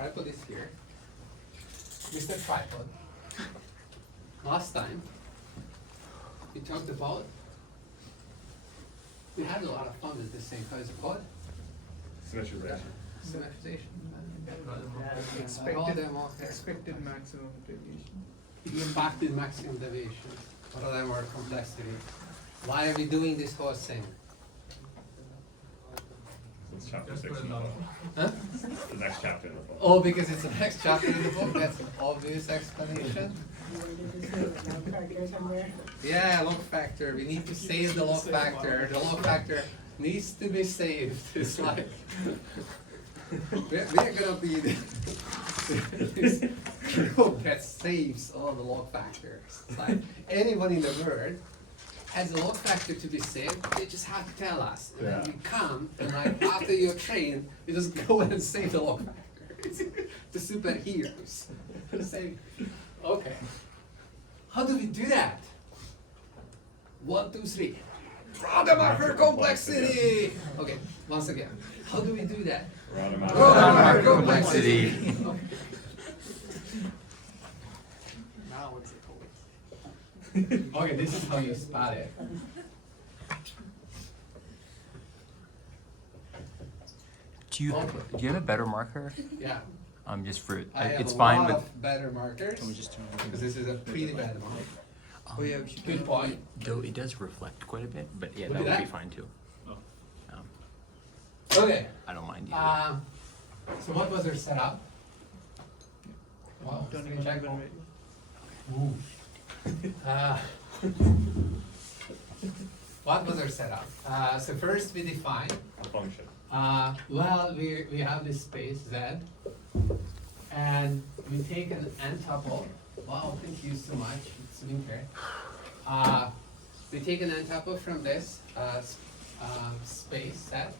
tripod is here. Mr. Tripod. Last time, we talked about, we had a lot of fun with this thing. How is it called? Symmetrization. Symmetrization. Expected maximum deviation. Impacted maximum deviation. Rademacher complexity. Why are we doing this whole thing? It's chapter 6 in the book. Huh? The next chapter in the book. Oh, because it's the next chapter in the book? That's an obvious explanation. Yeah, log factor. We need to save the log factor. The log factor needs to be saved. It's like we're gonna be this group that saves all the log factors. It's like anyone in the world has a log factor to be saved. They just have to tell us, and then we come and like after you're trained, you just go and save the log factor. The superheroes. Say, okay. How do we do that? 1, 2, 3. Rademacher complexity. Okay, once again. How do we do that? Rademacher complexity. Okay. Now what's it called? Okay, this is how you spell it. Do you have a better marker? Yeah. Just for I have it's a fine, lot but of better markers because this is a pretty bad one. Oh yeah, we should Good point. though it does reflect quite a bit. But yeah, Look that at would be that. fine too. Okay. I don't mind either. So what was their setup? Wow. Don't screen even check. remember it. What was our setup? So first we define, A function. well, we have this space Z, and we take an n tuple. Wow, thank you so much, it's winter. We take an n tuple from this space set,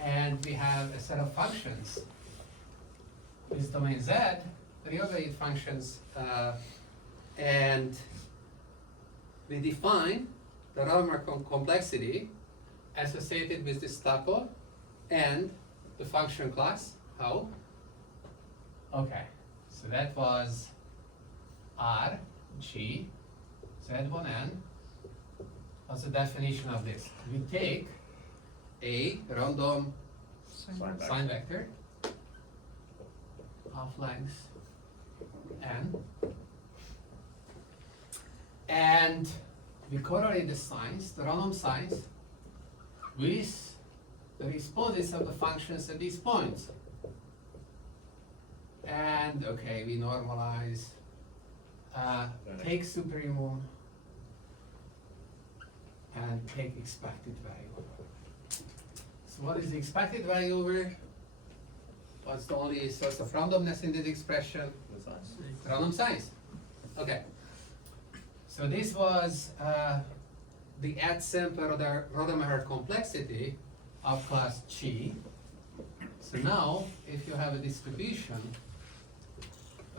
and we have a set of functions. This domain Z, real valued functions, and we define the Rademacher complexity associated with this tuple and the function class. How? Okay, so that was R, G, Z1N. What's the definition of this? We take a random sign vector of length n, and we correlate the signs, the random signs, with the responses of the functions at these points. And okay, we normalize, take superimum, and take expected value. So what is the expected value over? What's the only source of randomness in this expression? Random signs. Okay. So this was the at sample Rademacher complexity of class G. So now, if you have a distribution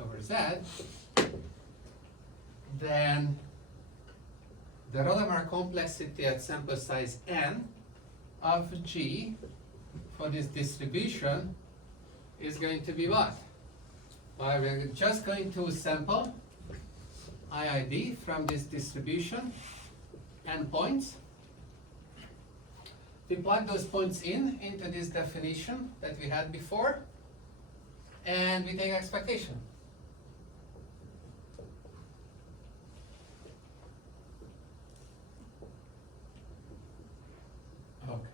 over Z, then the Rademacher complexity at sample size n of G for this distribution is going to be what? Well, we're just going to sample IID from this distribution and points. We plug those points into this definition that we had before, and we take expectation. Okay.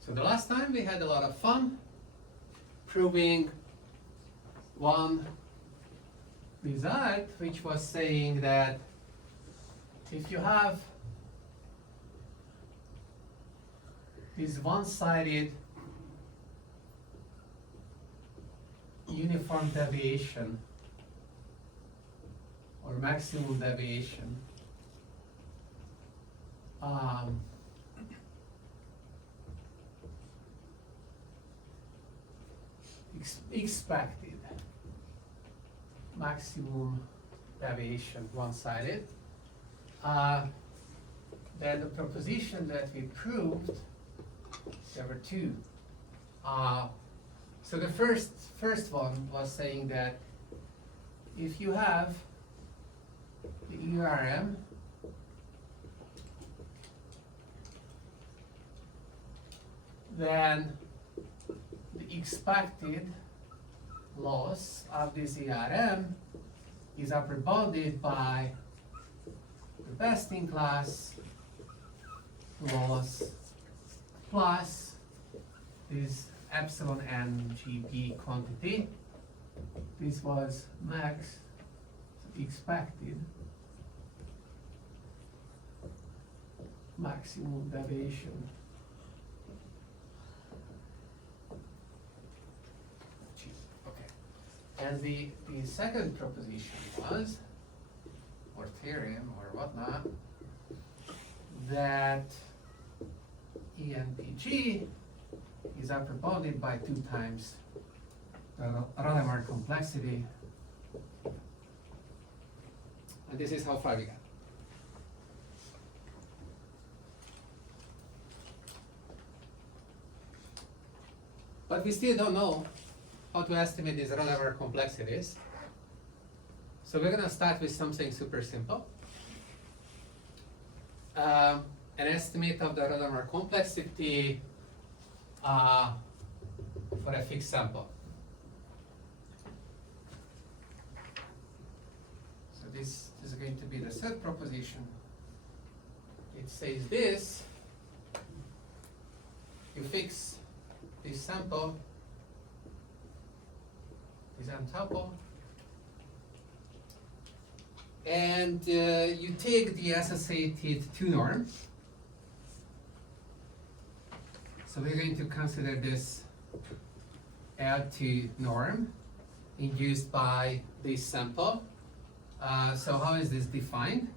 So the last time we had a lot of fun proving one result, which was saying that if you have this one-sided uniform deviation or maximum deviation, expected maximum deviation one-sided, then the proposition that we proved, the there were two. So the first one was saying that if you have the ERM then the expected loss of this ERM is upper bounded by the best in class loss plus this epsilon n GP quantity. This was max expected maximum deviation. Okay. And the second proposition was, or theorem or whatnot, that ENPG is upper bounded by 2 times the Rademacher complexity. And this is how far we got. But we still don't know how to estimate these Rademacher complexities. So we're going to start with something super simple. An estimate of the Rademacher complexity for a fixed sample. So this is going to be the third proposition. It says this: you fix this sample, this entuple, and you take the associated 2 norm. So we're going to consider this L2 norm induced by this sample. So how is this defined?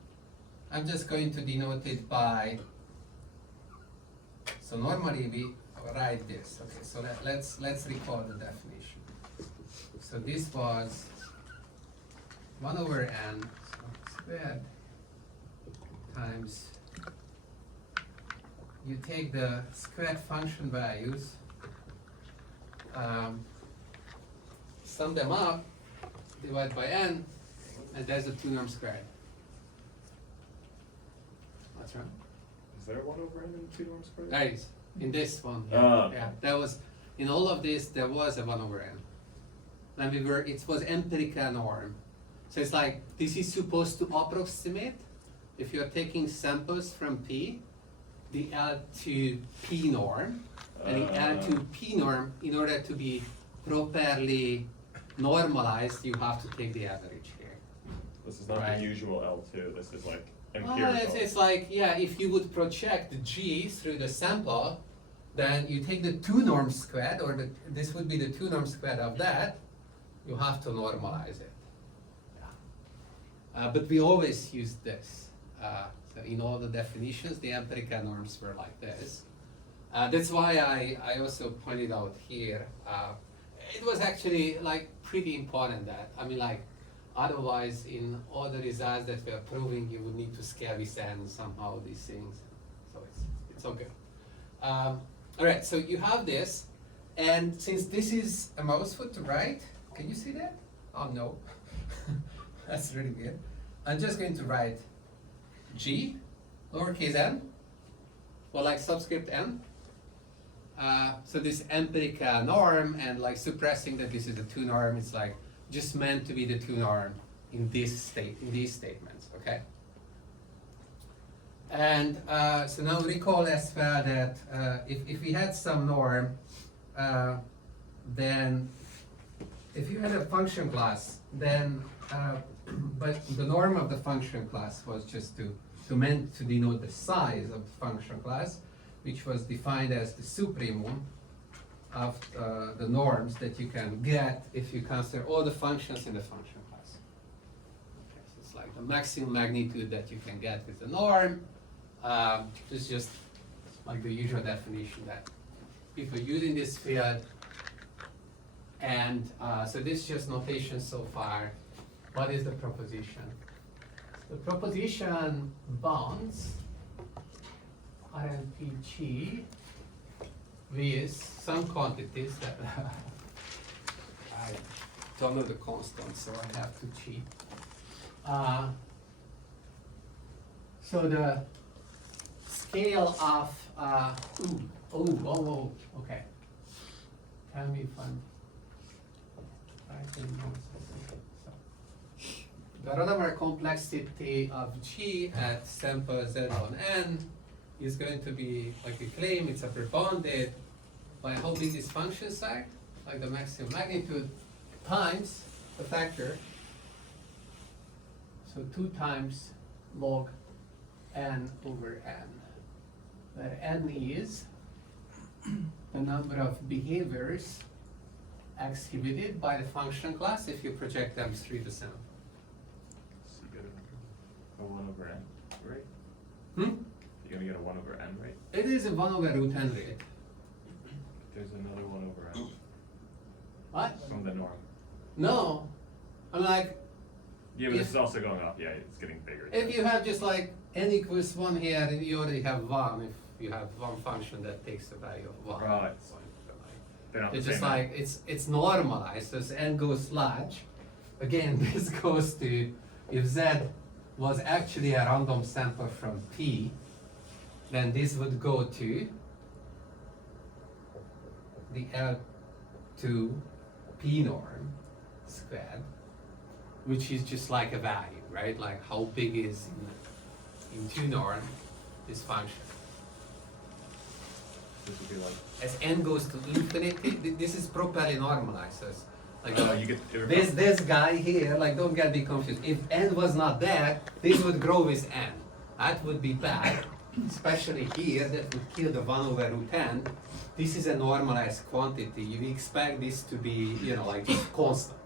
I'm just going to denote it by, so normally we write this. Okay, so let's recall the definition. So this was 1 over n squared times, you take the squared function values, sum them up, divide by n, and there's a 2 norm squared. That's right. Is there 1 over n and 2 norm squared? There is. In this one. Ah. Yeah, there was, in all of this, there was a 1 over n. And it was empirical norm. So it's like, this is supposed to approximate, if you're taking samples from P, the L2 P norm, and the L2 P norm, in order to be properly normalized, you have to take the average here. This is not Right. the usual L2, this is like Well, empirical. it's like, yeah, if you would project G through the sample, then you take the 2 norm squared, or this would be the 2 norm squared of that, you have to normalize it. Yeah. But we always use this. So in all the definitions, the empirical norms were like this. That's why I also pointed out here, it was actually like pretty important that, I mean, like, otherwise in all the results that we are proving, you would need to scale with n somehow, these things. So it's okay. All right, so you have this, and since this is a mouse foot to right, can you see that? Oh no, that's really weird. I'm just going to write G, lowercase n, or like subscript n. So this empirical norm, and like suppressing that this is the 2 norm, it's like just meant to be the 2 norm in this state, in these statements, okay? And so now recall as well that if we had some norm, then if you had a function class, then but the norm of the function class was just to meant to denote the size of the function class, which was defined as the supremum of the norms that you can get if you consider all the functions in the function class. Okay, so it's like the maximum magnitude that you can get with the norm. It's just like the usual definition that people use in this field. And so this is just notation so far. What is the proposition? The proposition bounds RNPG with some quantities that I don't know the constant, so I have to cheat. So the scale of, okay. Tell me if I'm writing nonsense. So, the Rademacher complexity of G at sample Z on N is going to be, like we claim, it's upper bounded by how big these functions are, like the maximum magnitude times the factor. So 2 times log n over n, where n is the number of behaviors exhibited by the function class if you project them through the sample. So you get a 1 over n, right? Hmm? You're gonna get a 1 over n, right? It is a 1 over root n rate. There's another 1 over n What? from the norm. No. I'm like, Yeah, but If- this is also going up. Yeah, it's getting bigger. if you have just like n equals 1 here, then you already have 1 if you have one function that takes the value of 1. Right. They're not the It's just same. like, it's normalized, as n goes large. Again, this goes to, if z was actually a random sample from P, then this would go to the L2 P norm squared, which is just like a value, right? Like how big is in 2 norm this function. This would be like, As n goes to infinity, this is properly normalized. So it's like you get this guy here, like don't get me confused. If n was not there, this would grow with n. That would be bad, especially here. That would kill the 1 over root n. This is a normalized quantity. You expect this to be, you know, like just constant.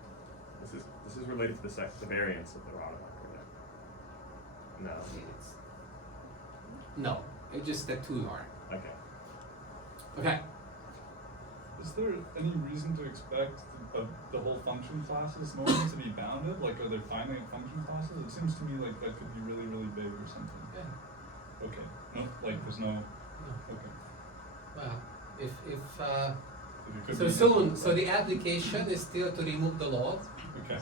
This is related to the variance of the Rademacher. No. It's- No, it's just a 2 norm. Okay. Okay. Is there any reason to expect the whole function classes norms to be bounded? Like, are there finite function classes? It seems to me like that could be really, really big or something. Yeah. Okay. No, like there's no. Okay. Well, if It could so be soon, so the application is still to remove the log Okay.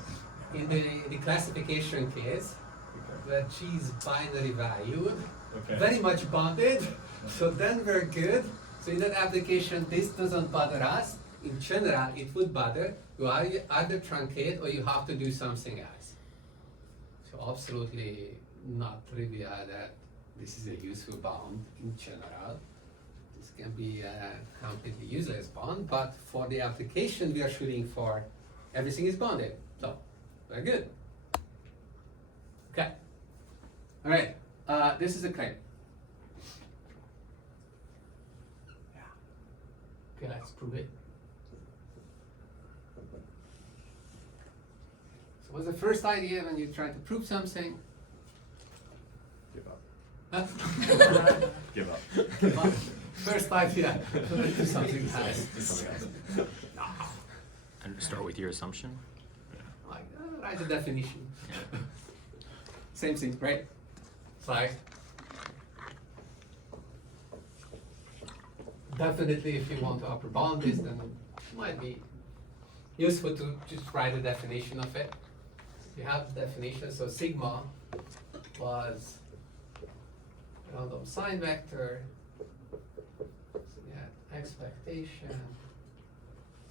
in the classification case, Okay. where G is binary valued, Okay. very much bounded, so then we're good. So in that application, this doesn't bother us. In general, it would bother. You either truncate or you have to do something else. So absolutely not trivial that this is a useful bound in general. This can be a completely useless bound, but for the application we are shooting for, everything is bounded. So, very good. Okay. All right. This is a claim. Yeah. Okay, let's prove it. So what's the first idea when you try to prove something? Give up. Huh? Give up. Give up. First idea, do something else. Do something else. And start with your assumption. Like, write the definition. Same thing, right? It's like, definitely if you want to upper bound this, then it might be useful to just write a definition of it. You have the definition, so sigma was random sign vector, so you had expectation,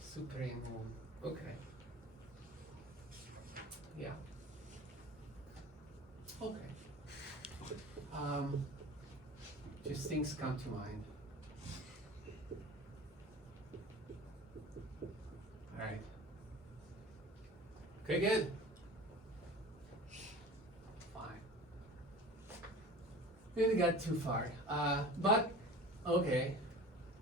superimum, okay. Yeah. Okay. Just things come to mind. Alright. Okay, good. Fine. We didn't get too far. But, okay.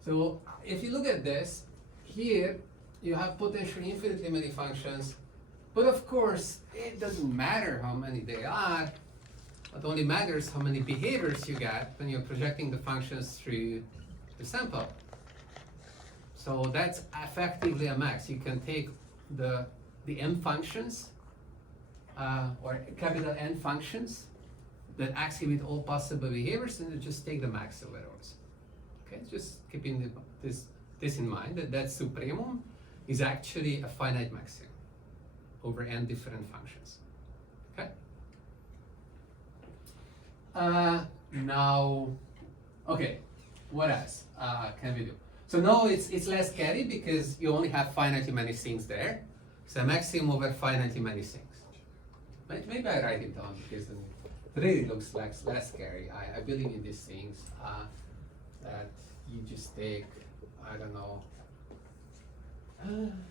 So, if you look at this, here you have potentially infinitely many functions, but of course, it doesn't matter how many they are. It only matters how many behaviors you get when you're projecting the functions through the sample. So that's effectively a max. You can take the m functions, or capital N functions that exhibit all possible behaviors, and you just take the max over those. Okay, just keeping this this in mind, that supremum is actually a finite maximum over n different functions. Okay? Now, okay, what else can we do? So now it's less scary because you only have finitely many things there. So a maximum over finitely many things. Maybe I write it down because then it really looks less scary. I believe in these things that you just take, I don't know.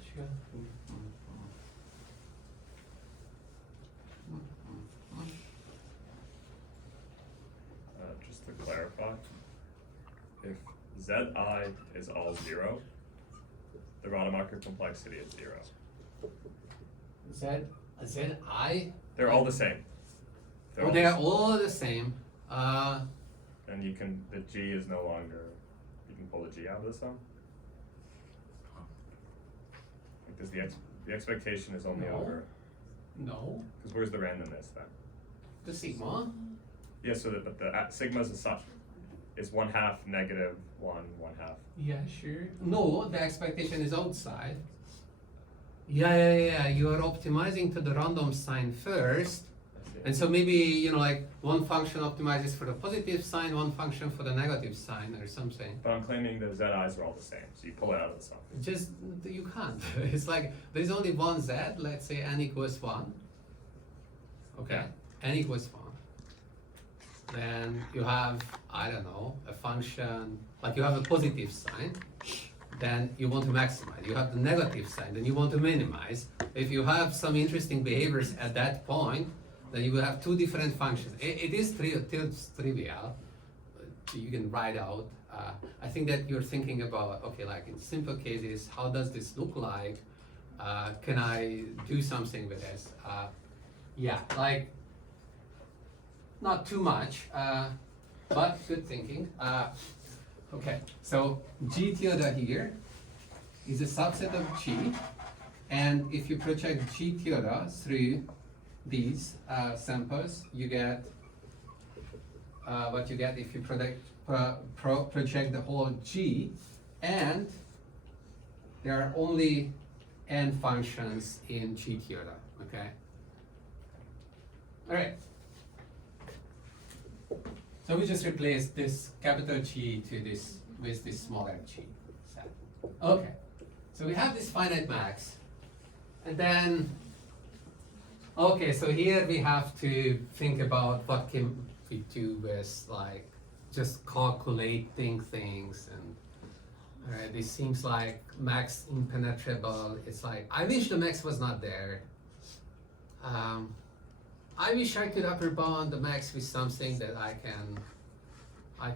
Sure. Just to clarify, if Zi is all 0, the Rademacher complexity is 0. Zi? They're all the same. Oh, they are all the same. And you can, the G is no longer, you can pull the G out of the sum. Because the expectation is only No. over, No. because where's the randomness then? The sigma? Yeah, so that, but the sigma is a such, is 1/2 negative 1, 1/2. Yeah, sure. No, the expectation is outside. Yeah. You are optimizing to the random sign first. And so maybe, like one function optimizes for the positive sign, one function for the negative sign or something. But I'm claiming the Zi's are all the same, so you pull it out of the sum. Just, you can't. It's like, there's only one Z, let's say n equals 1. Okay, n equals 1. Then you have, I don't know, a function, like you have a positive sign, then you want to maximize. You have the negative sign, then you want to minimize. If you have some interesting behaviors at that point, then you will have two different functions. It is trivial. You can write out. I think that you're thinking about, okay, like in simple cases, how does this look like? Can I do something with this? Yeah, like not too much, but good thinking. Okay, so G tilde here is a subset of G, and if you project G tilde through these samples, you get what you get if you project the whole G, and there are only n functions in G tilde, okay? All right. So we just replace this capital G to this with this smaller G set. Okay. So we have this finite max, and then okay, so here we have to think about what can we do with like just calculating things, and this seems like max impenetrable. It's like I wish the max was not there. I wish I could upper bound the max with something that I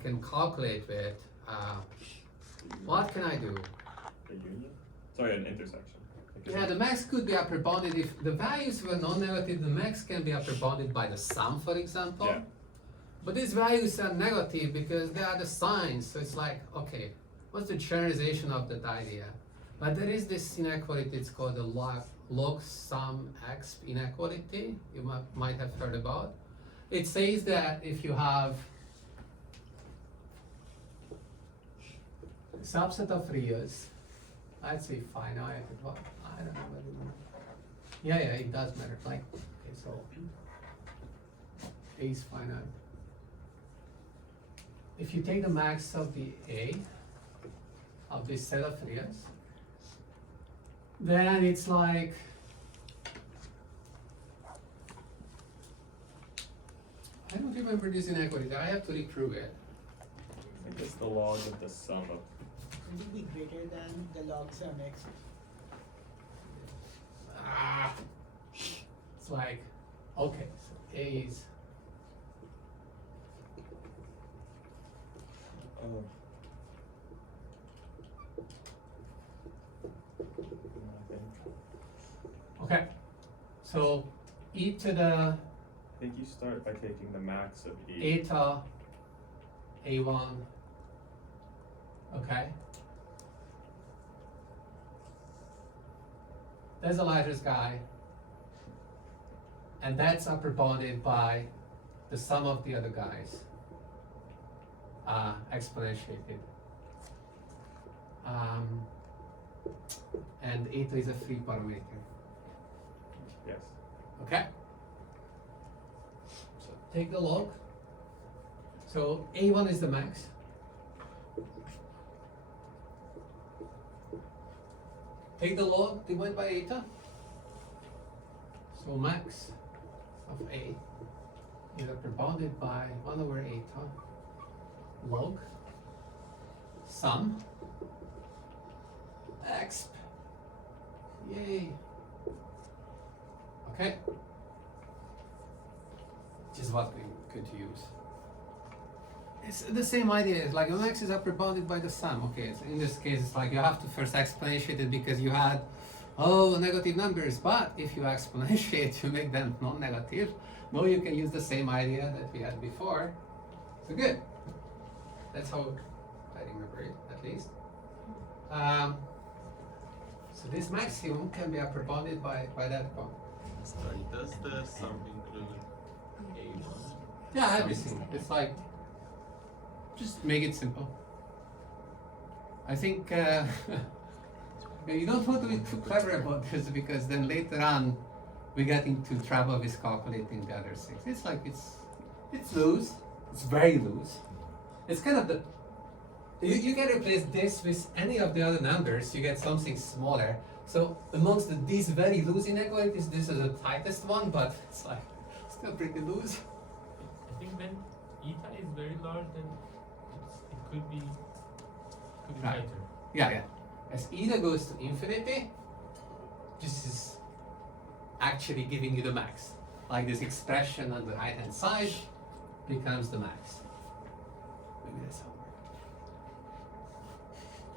can calculate with. What can I do? A union? Sorry, an intersection. Yeah, the max could be upper bounded if the values were non-negative. The max can be upper bounded by the sum, for example. Yeah. But these values are negative because they are the signs. So it's like, okay, what's the generalization of that idea? But there is this inequality. It's called the log sum x inequality. You might have heard about. It says that if you have a subset of reals, I'd say finite, but I don't know whether. Yeah, it does matter. Like, okay, so A is finite. If you take the max of the A of this set of reals, then it's like I don't remember this inequality. I have to reprove it. I think it's the log of the sum of. Will it be greater than the log sum x? It's like, okay, so A is Oh. okay. So e to the I think you start by taking the max of E. eta A1. Okay. There's the largest guy. And that's upper bounded by the sum of the other guys. Exponentiated. and eta is a free parameter. Yes. Okay? So take the log. So A1 is the max. Take the log, divide by eta. So max of A is upper bounded by 1 over eta log sum exp. Yay. Okay. Which is what we could use. It's the same idea. It's like the max is upper bounded by the sum. Okay, so in this case, it's like you have to first exponentiate it because you had negative numbers. But if you exponentiate, you make them non-negative. No, you can use the same idea that we had before. So good. That's how I remember it, at least. So this maximum can be upper bounded by that one. Sorry, does the sum include A1? Yeah, everything. It's like, just make it simple. I think you don't want to be too clever about this because then later on we get into trouble with calculating the other things. It's like it's loose. It's very loose. It's kind of you can replace this with any of the other numbers. You get something smaller. So amongst these very loose inequalities, this is the tightest one, but it's like still pretty loose. I think when eta is very large, then it could be Right. tighter. Yeah. As eta goes to infinity, this is actually giving you the max. Like this expression on the right hand side becomes the max. Maybe that's how it works.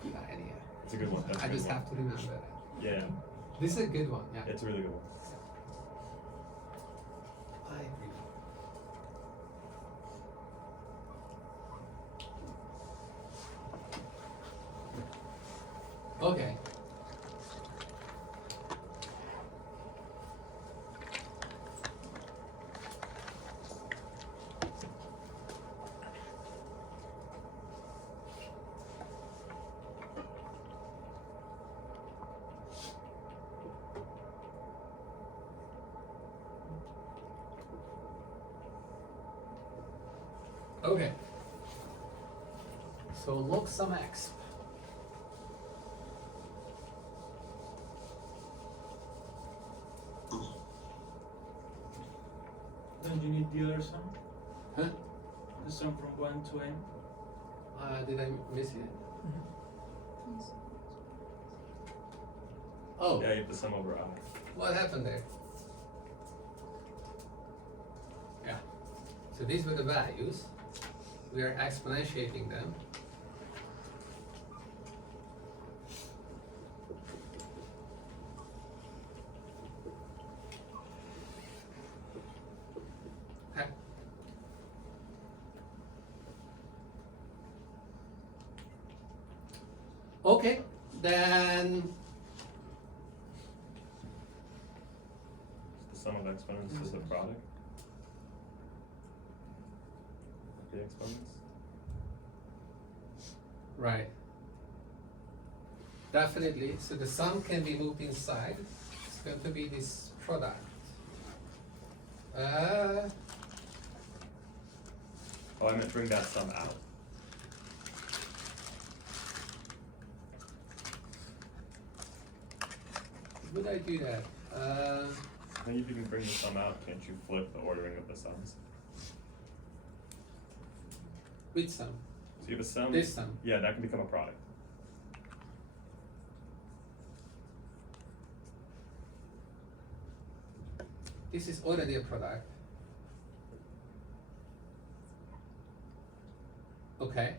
Good idea. It's a good one. That's a I good just one. have to remember that. Yeah, This is a good one, yeah. it's a really good one. I agree. Okay. Okay. So log sum x. Don't you need the other sum? Huh? The sum from 1 to n? Did I miss it? Oh, Yeah, you have to sum over I. what happened there? Yeah. So these were the values. We are exponentiating them. Okay. Okay, then The sum of exponents is the product. The exponents. right. Definitely. So the sum can be moved inside. It's going to be this product. Oh, I meant to bring that sum out. Would I do that? Then if you can bring the sum out, can't you flip the ordering of the sums? Which sum? So you have a sum. This sum. Yeah, that can become a product. This is already a product. Okay.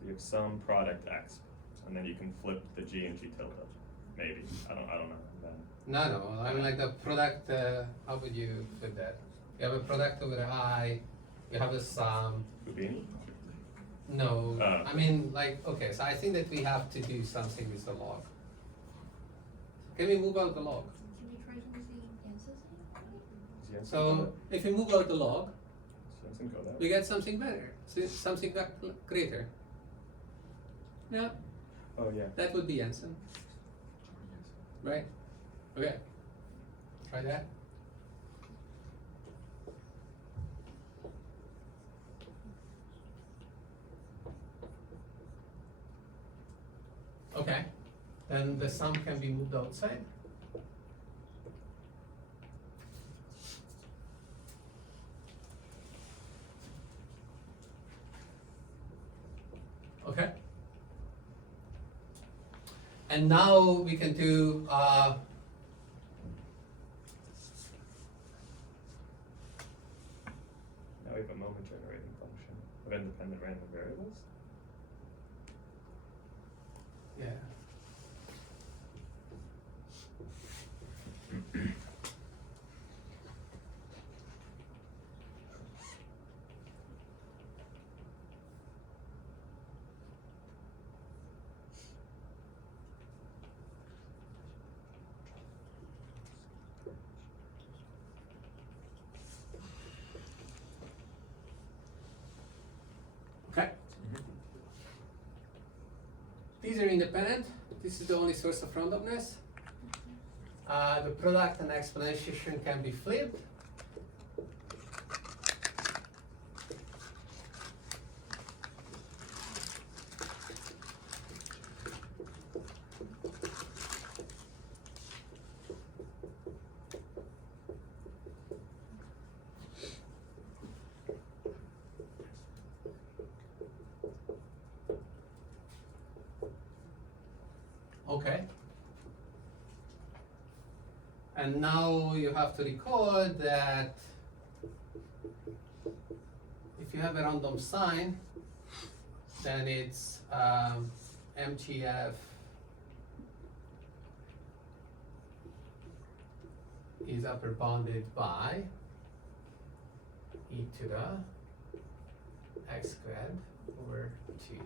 So you have some product x, and then you can flip the g and g tilde. Maybe. I don't know. Then No. I mean, like the product. How would you put that? You have a product over I. You have a sum. Houdini? No. Oh. I mean, like, okay. So I think that we have to do something with the log. Can we move out the log? Can you try to use the answers? Does Jensen go So if we move out the log, there? Does Jensen go there? we get something better. So it's something greater. Yeah, Oh yeah. that would be Jensen. Right? Okay. Try that. Okay. Then the sum can be moved outside. Okay. And now we can do Now we have a moment generating function of independent random variables. yeah. Okay. These are independent. This is the only source of randomness. The product and exponentiation can be flipped. Okay. And now you have to record that if you have a random sign, then it's MGF is upper bounded by e to the x squared over 2.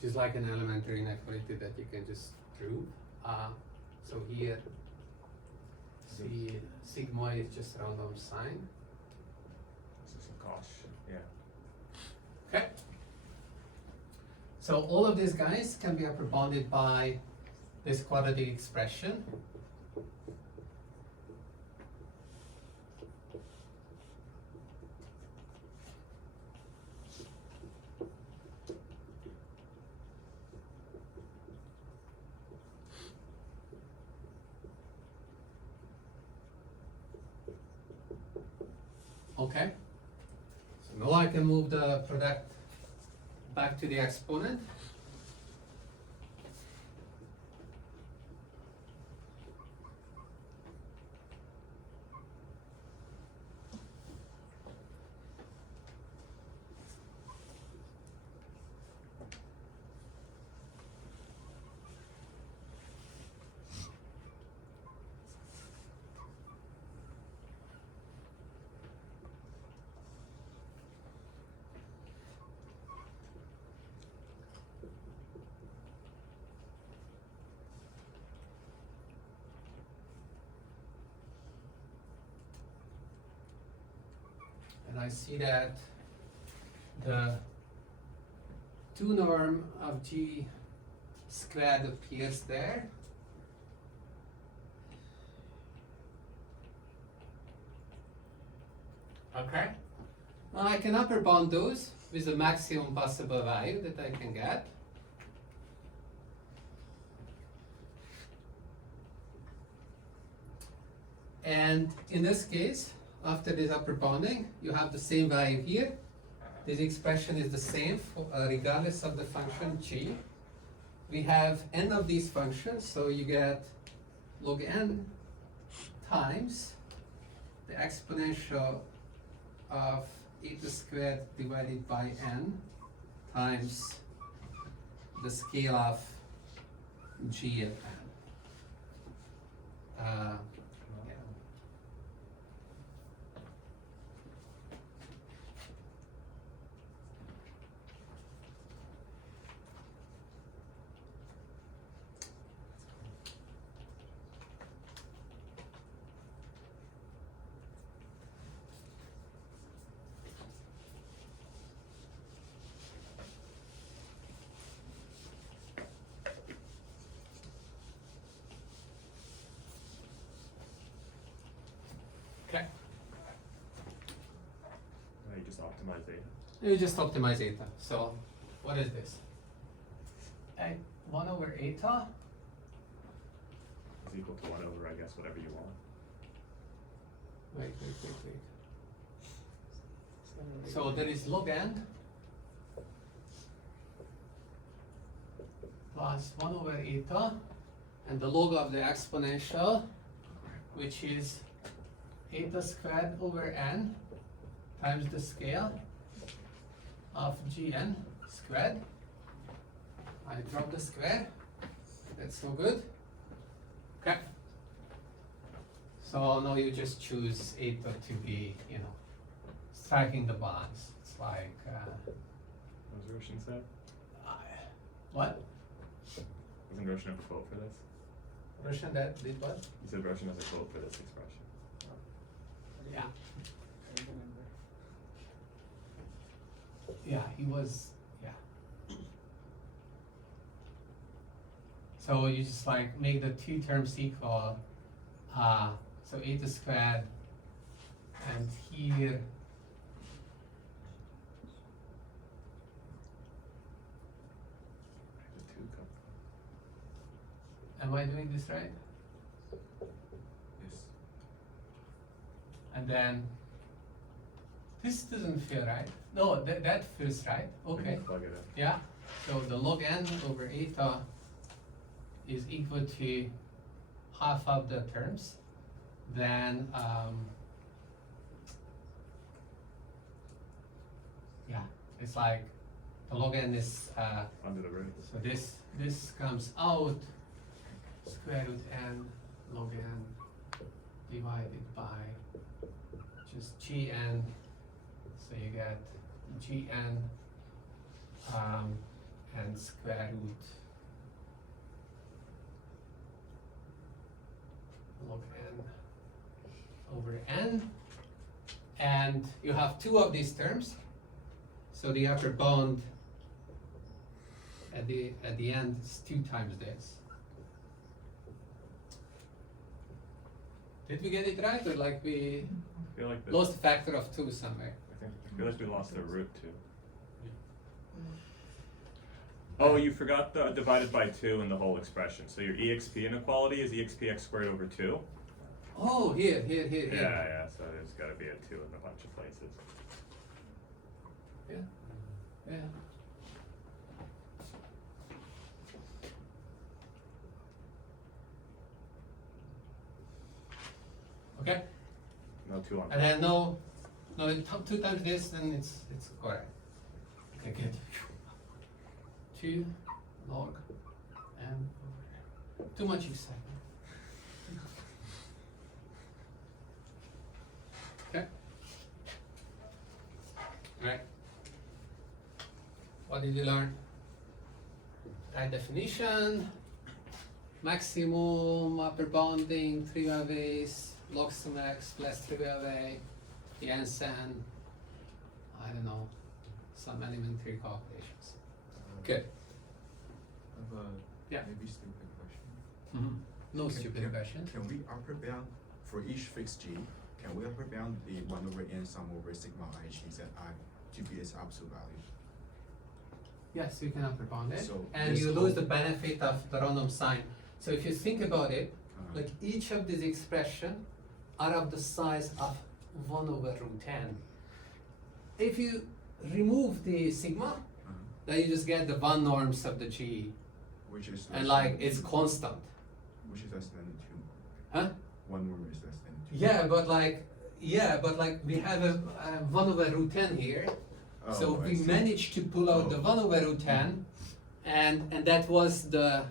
Which is like an elementary inequality that you can just prove. So here, see, sigma is just random sign. This is a cosh, yeah. Okay. So all of these guys can be upper bounded by this quadratic expression. Okay. So now I can move the product back to the exponent. And I see that the 2 norm of G squared appears there. Okay. Now I can upper bound those with the maximum possible value that I can get. And in this case, after this upper bounding, you have the same value here. This expression is the same for, regardless of the function g. We have n of these functions, so you get log n times the exponential of eta squared divided by n times the scale of g of n. Yeah. optimize theta. You just optimize eta. So, what is this? 1 over eta. Is equal to 1 over, I guess, whatever you want. Wait. So there is log n plus 1 over eta, and the log of the exponential, which is eta squared over n times the scale of gn squared. I drop the square. That's no good. Okay. So now you just choose eta to be, striking the balance. It's like, What does Roshan say? what? Doesn't Roshan have a quote for this? Russian that did what? He said Roshan has a quote for this expression. Yeah. I don't remember. Yeah, he was, yeah. So you just like make the two terms equal, so eta squared, and here, The 2 come. am I doing this right? Yes. And then, this doesn't feel right. No, that feels right, okay. Plug it in. Yeah, so the log n over eta is equal to half of the terms. Then, yeah, it's like the log n is, Under the root. so this comes out square root n log n divided by just gn. So you get gn and square root log n over n, and you have two of these terms, so the upper bound at the end is 2 times this. Did we get it right, or like we I feel like lost a factor of 2 somewhere? I feel like we lost the root too. Oh, you forgot the divided by 2 in the whole expression. So your exp inequality is exp x squared over 2. Oh, here. Yeah, so there's gotta be a 2 in a bunch of places. Yeah. Okay, No 2 on and then no, 2 times this, then it's correct. Okay, good. 2 log n over. Too much excitement. Okay. Right. What did you learn? Right definition, maximum upper bounding, trivial ways, log sum x plus trivial way, Jensen, I don't know, some elementary calculations. Good. I have a Yeah. maybe stupid question. No Can- stupid can- questions. Can we upper bound for each fixed g? Can we upper bound the 1 over n sum over sigma I g z I to be its absolute value? Yes, you can upper bound it, So and this you whole- lose the benefit of the random sign. So if you think about it, Uh-huh. like each of these expression are of the size of 1 over root n. If you remove the sigma, then you just get the 1 norms of the g, Which is and less like than it's 2. constant. Which is less than 2. Huh? 1 norm is less than 2. Yeah, but like we have a 1 over root n here, so Oh, I we see. managed to pull out the Oh. 1 over root n, and that was the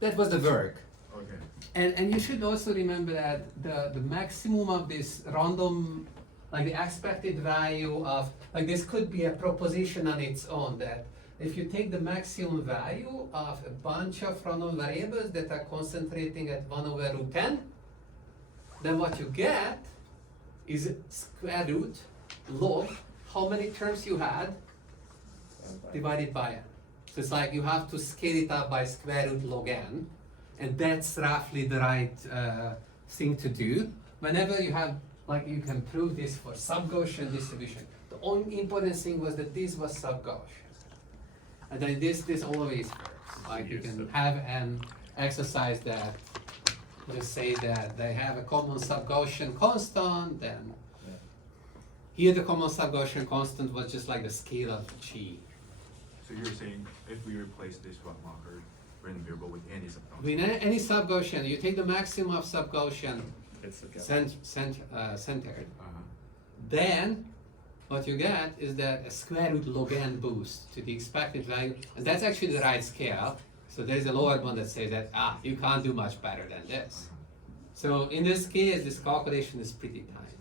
work. Okay. And you should also remember that the maximum of this random, like the expected value of, like this could be a proposition on its own, that if you take the maximum value of a bunch of random variables that are concentrating at 1 over root n, then what you get is square root log how many terms you had divided by n. So it's like you have to scale it up by square root log n, and that's roughly the right thing to do. Whenever you have, like you can prove this for sub-Gaussian distribution. The only important thing was that this was sub-Gaussian. And then this always works. Like you can have an exercise that just say that they have a common sub-Gaussian constant, then here the common sub-Gaussian constant was just like the scale of G. So you're saying if we replace this Rademacher random variable with any sub-Gaussian? With any sub-Gaussian, you take the maximum of sub-Gaussian It's okay. centered, then what you get is that a square root log n boost to the expected value, and that's actually the right scale. So there's a lower one that says that, you can't do much better than this. So in this case, this calculation is pretty tight.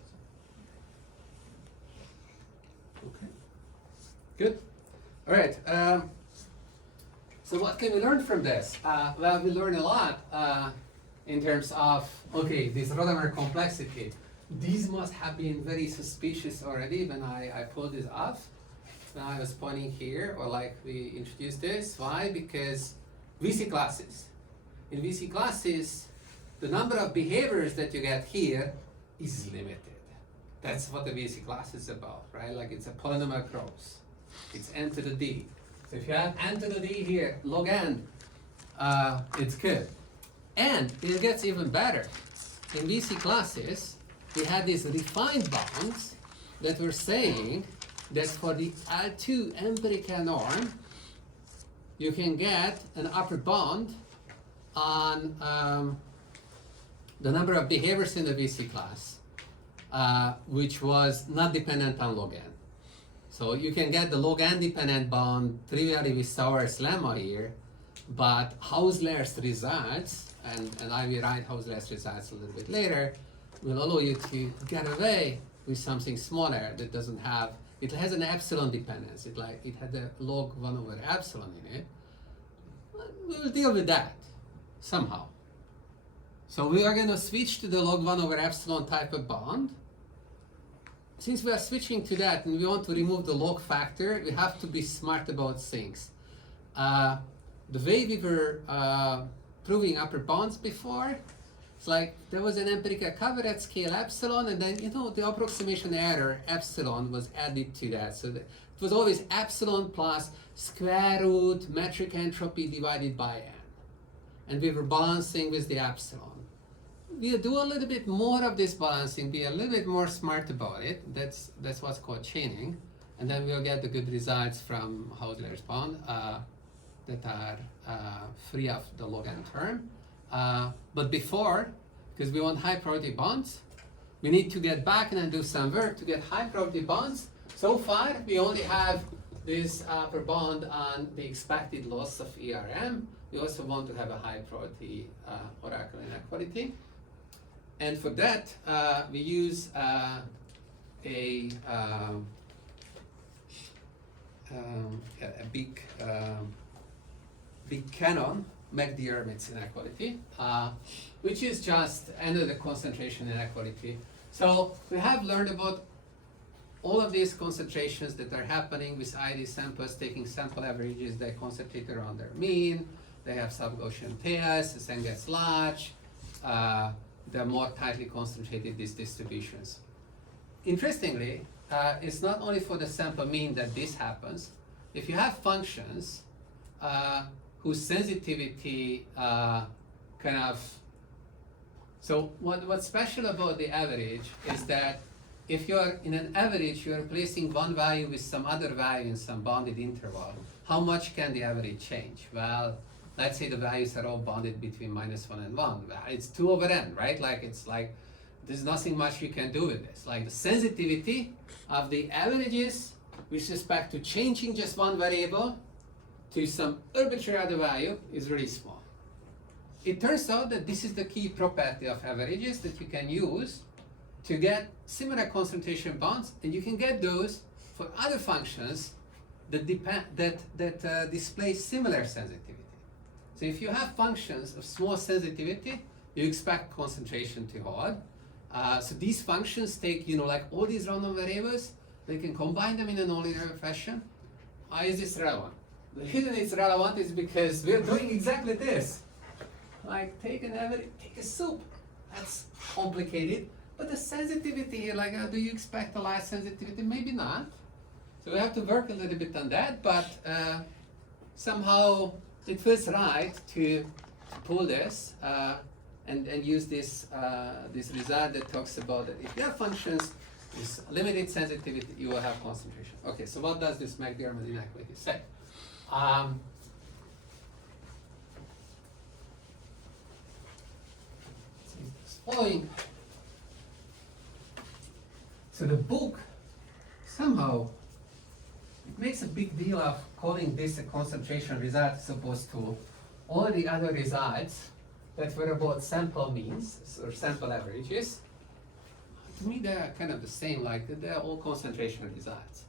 Okay, good. All right, so what can we learn from this? Well, we learn a lot in terms of, okay, this Rademacher complexity. These must have been very suspicious already when I pulled this off, when I was pointing here, or like we introduced this. Why? Because VC classes. In VC classes, the number of behaviors that you get here is limited. That's what the VC class is about, right? Like it's a polynomial cross. It's n to the d. So if you have n to the d here, log n, it's good. And it gets even better. In VC classes, we had these refined bounds that were saying that for the L2 empirical norm, you can get an upper bound on the number of behaviors in the VC class, which was not dependent on log n. So you can get the log n dependent bound trivially with Sauer's lemma here, but Hausler's results, and I will write Hausler's results a little bit later, will allow you to get away with something smaller that doesn't have, it has an epsilon dependence. It had a log 1 over epsilon in it. We'll deal with that somehow. So we are going to switch to the log 1 over epsilon type of bond. Since we are switching to that and we want to remove the log factor, we have to be smart about things. The way we were proving upper bounds before, it's like there was an empirical cover at scale epsilon, and then the approximation error epsilon was added to that. So it was always epsilon plus square root metric entropy divided by n. And we were balancing with the epsilon. We'll do a little bit more of this balancing, be a little bit more smart about it. That's what's called chaining. And then we'll get the good results from Hausler's bound that are free of the log n term. But before, because we want high probability bonds, we need to get back and then do some work to get high probability bonds. So far, we only have this upper bound on the expected loss of ERM. We also want to have a high probability oracle inequality. And for that, we use a big canon McDiarmid's inequality, which is just another concentration inequality. So we have learned about all of these concentrations that are happening with ID samples taking sample averages. They concentrate around their mean. They have sub-Gaussian pairs. The n gets large. They're more tightly concentrated, these distributions. Interestingly, it's not only for the sample mean that this happens. If you have functions whose sensitivity so what's special about the average is that if you're in an average, you're replacing one value with some other value in some bounded interval. How much can the average change? Well, let's say the values are all bounded between -1 and 1. Well, it's 2 over n, right? There's nothing much you can do with this. Like the sensitivity of the averages with respect to changing just one variable to some arbitrary other value is really small. It turns out that this is the key property of averages that you can use to get similar concentration bounds, and you can get those for other functions that display similar sensitivity. So if you have functions of small sensitivity, you expect concentration to hold. So these functions take, like all these random variables, they can combine them in a nonlinear fashion. Why is this relevant? The reason it's relevant is because we're doing exactly this. Like take a soup. That's complicated. But the sensitivity here, do you expect a large sensitivity? Maybe not. So we have to work a little bit on that, but somehow it feels right to pull this and use this result that talks about that if you have functions with limited sensitivity, you will have concentration. Okay, so what does this McDermott inequality say? Following. So the book somehow it makes a big deal of calling this a concentration result as opposed to all the other results that were about sample means or sample averages. To me, they're kind of the same, like they're all concentration results.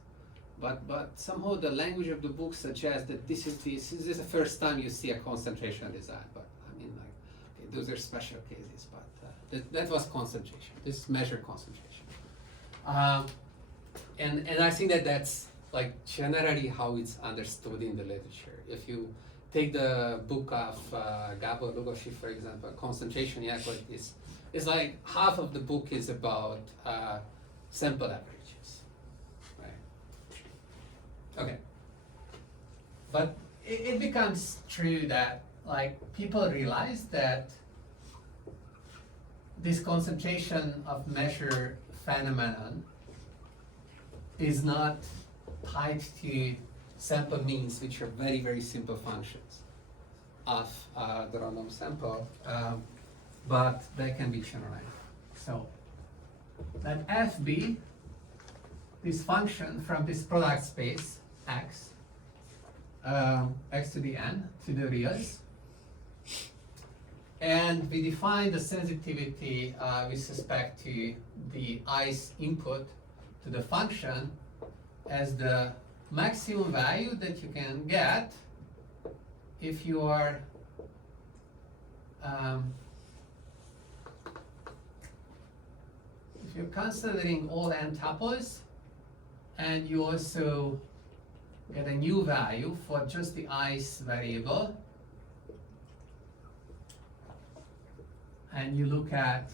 But somehow the language of the book suggests that this is the first time you see a concentration result. But I mean, like, okay, those are special cases. But that was concentration. This is measured concentration. And I think that that's like generally how it's understood in the literature. If you take the book of Gabor Lugosi, for example, concentration inequalities, it's like half of the book is about sample averages, right? Okay. But it becomes true that like people realize that this concentration of measure phenomenon is not tied to sample means, which are very, very simple functions of the random sample, but they can be generalized. So that FB, this function from this product space, x, x to the n, to the reals, and we define the sensitivity with respect to the i's input to the function as the maximum value that you can get if you are if you're considering all n tuples and you also get a new value for just the i's variable, and you look at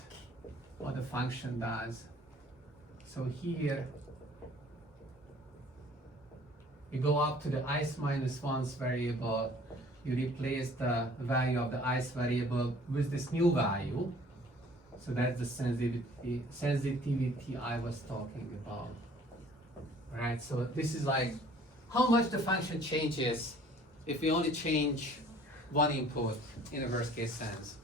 what the function does. So here you go up to the i's minus 1's variable, you replace the value of the i's variable with this new value. So that's the sensitivity I was talking about. Right? So this is like how much the function changes if we only change one input in a worst case sense.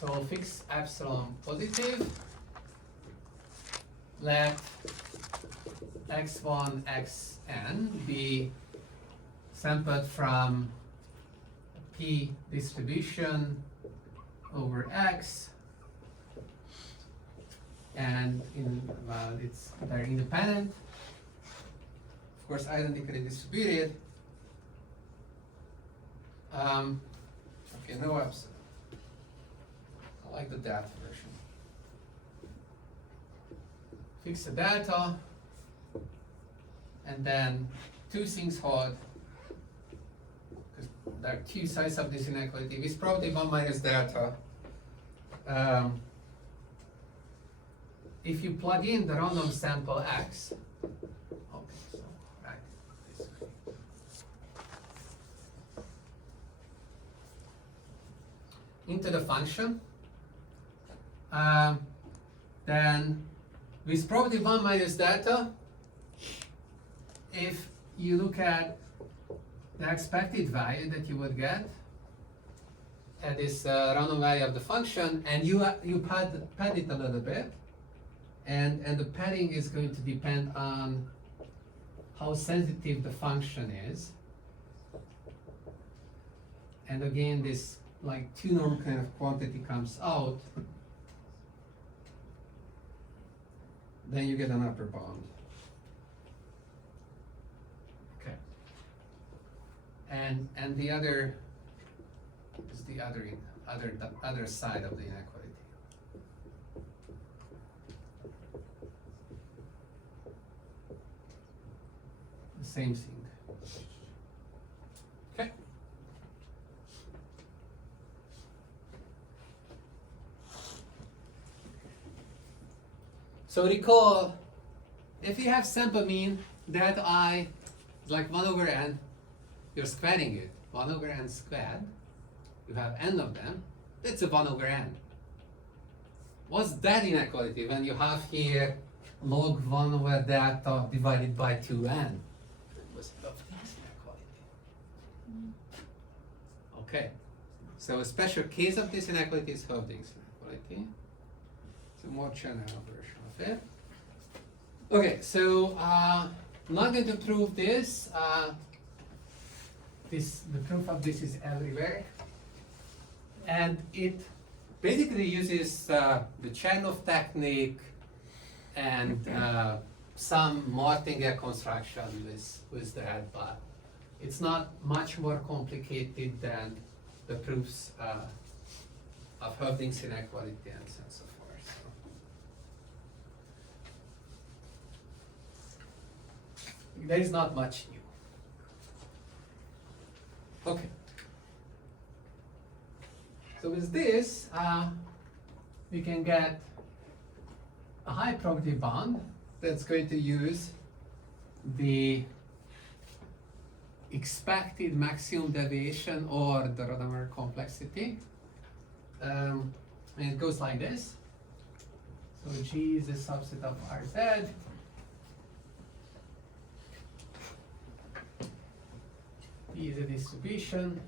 So fix epsilon positive, let x1, xn be sampled from P distribution over X, and they're independent, of course identically distributed. Okay, no epsilon. I like the data version. Fix the data, and then two things hold, because there are two sides of this inequality. With probability 1 minus delta, if you plug in the random sample x, okay, so right, this way. Into the function, then with probability 1 minus delta, if you look at the expected value that you would get at this random value of the function, and you pad it a little bit, and the padding is going to depend on how sensitive the function is. And again, this like 2 norm kind of quantity comes out, then you get an upper bound. Okay. And the other is the other side of the inequality. The same thing. Okay. So recall, if you have sample mean that I is like 1 over n, you're squaring it. 1 over n squared, you have n of them, that's a 1 over n. What's that inequality when you have here log 1 over that divided by 2n? It was Höfding's inequality. Okay, so a special case of this inequality is Höfding's inequality. It's a more general version of it. Okay, so I'm not going to prove this. The proof of this is everywhere, and it basically uses the Chernoff technique and some Martingale construction with that, but it's not much more complicated than the proofs of Höfding's inequality and so forth. So there is not much new. Okay. So with this, we can get a high probability bond that's going to use the expected maximum deviation or the Rademacher complexity. And it goes like this. So G is a subset of RZ. P is a distribution.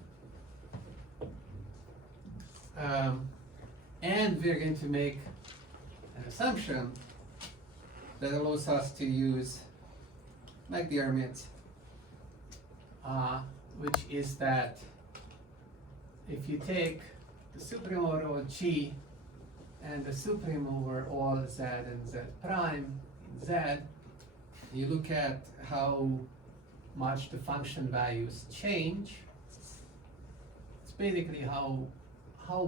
And we're going to make an assumption that allows us to use McDermott, which is that if you take the supreme over all G and the supreme over all Z and Z prime in Z, you look at how much the function values change. It's basically how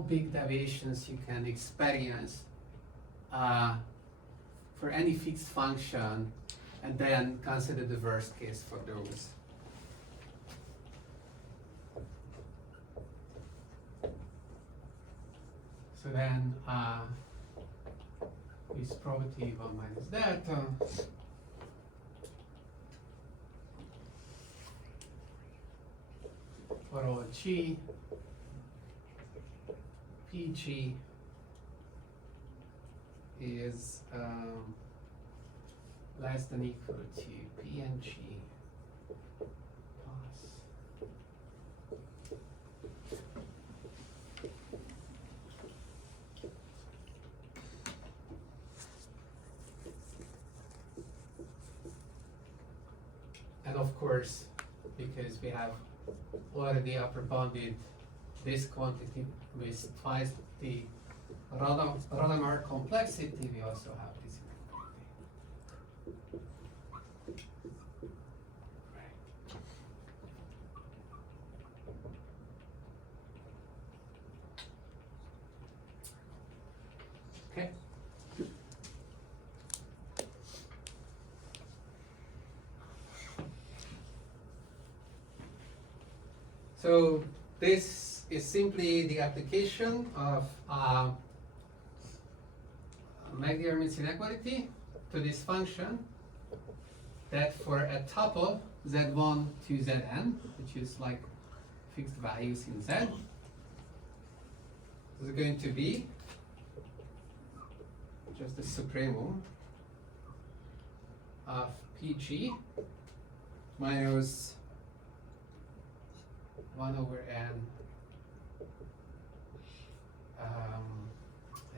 big deviations you can experience for any fixed function, and then consider the worst case for those. So then with probability 1 minus that, for all G, PG is less than equal to PNG plus and of course, because we have already upper bounded this quantity with twice the Rademacher complexity, we also have this inequality. Okay. So this is simply the application of McDermott's inequality to this function, that for a tuple z1 to zn, which is like fixed values in z, is going to be just the supremum of PG minus 1 over n,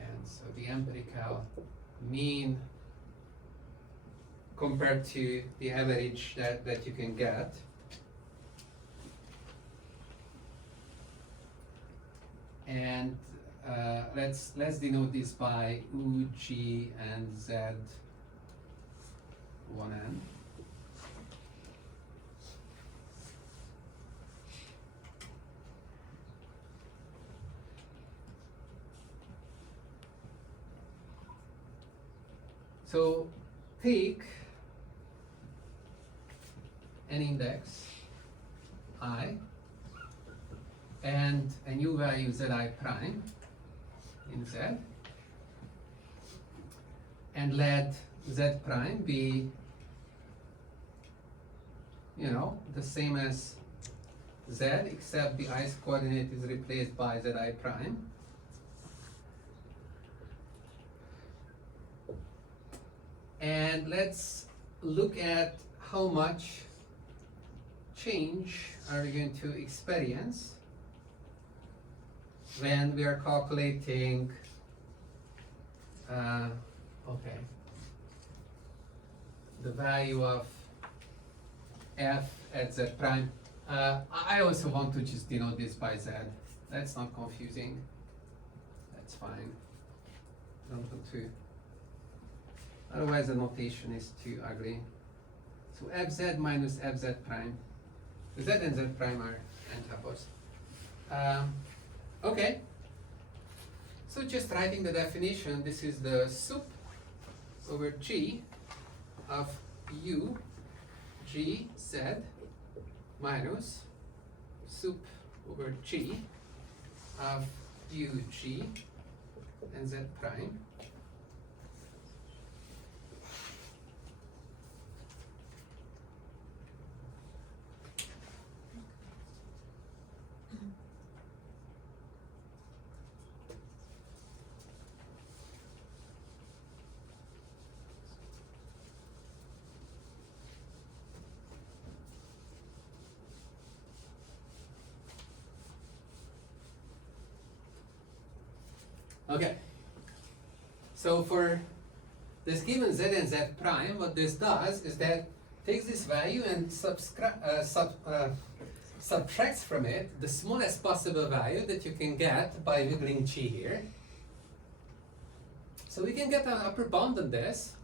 and so the empirical mean compared to the average that you can get. And let's denote this by U, G, and Z 1n. So take an index I and a new value zi prime in Z, and let z prime be, you know, the same as z, except the i's coordinate is replaced by zi prime. And let's look at how much change are we going to experience when we are calculating okay, the value of f at z prime. I also want to just denote this by z. That's not confusing. That's fine. Don't want to. Otherwise, the notation is too ugly. So fz minus fz prime. Z and z prime are antipos. Okay. So just writing the definition, this is the sup over g of u g z minus sup over g of u g and z prime. Okay, so for this given z and z prime, what this does is that takes this value and subtracts from it the smallest possible value that you can get by wiggling g here. So we can get an upper bound on this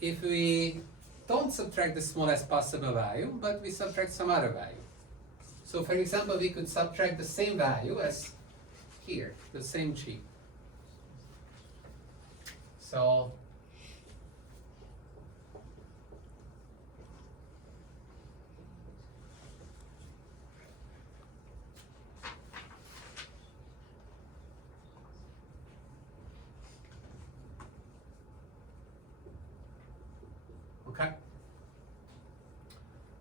if we don't subtract the smallest possible value, but we subtract some other value. So for example, we could subtract the same value as here, the same g. So okay.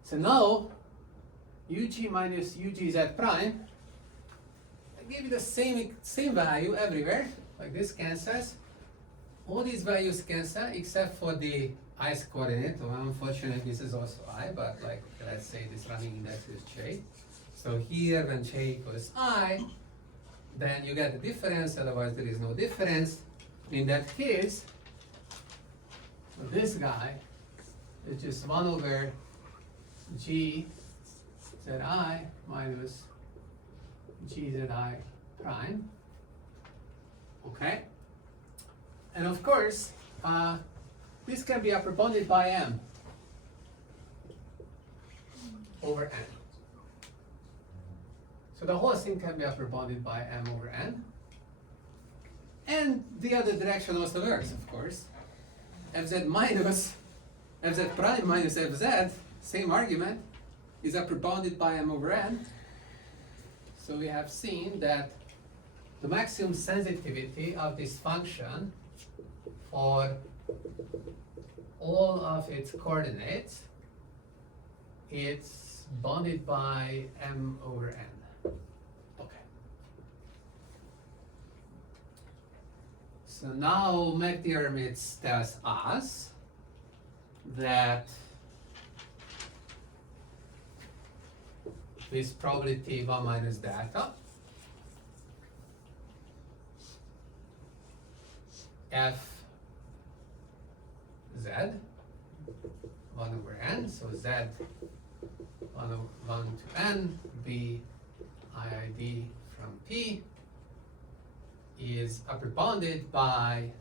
So now ug minus ugz prime, I give you the same value everywhere, like this cancels. All these values cancel except for the i's coordinate. Well, unfortunately, this is also I, but like let's say this running index is j. So here when j equals I, then you get the difference, otherwise there is no difference. In that case, this guy is just 1 over g zi minus g zi prime. Okay? And of course, this can be upper bounded by m over n. So the whole thing can be upper bounded by m over n. And the other direction also works, of course. Fz minus, Fz prime minus Fz, same argument, is upper bounded by m over n. So we have seen that the maximum sensitivity of this function for all of its coordinates, it's bounded by m over n. Okay. So now McDiarmid tells us that with probability 1 minus delta, f z 1 over n, so z 1 to n, b iid from p is upper bounded by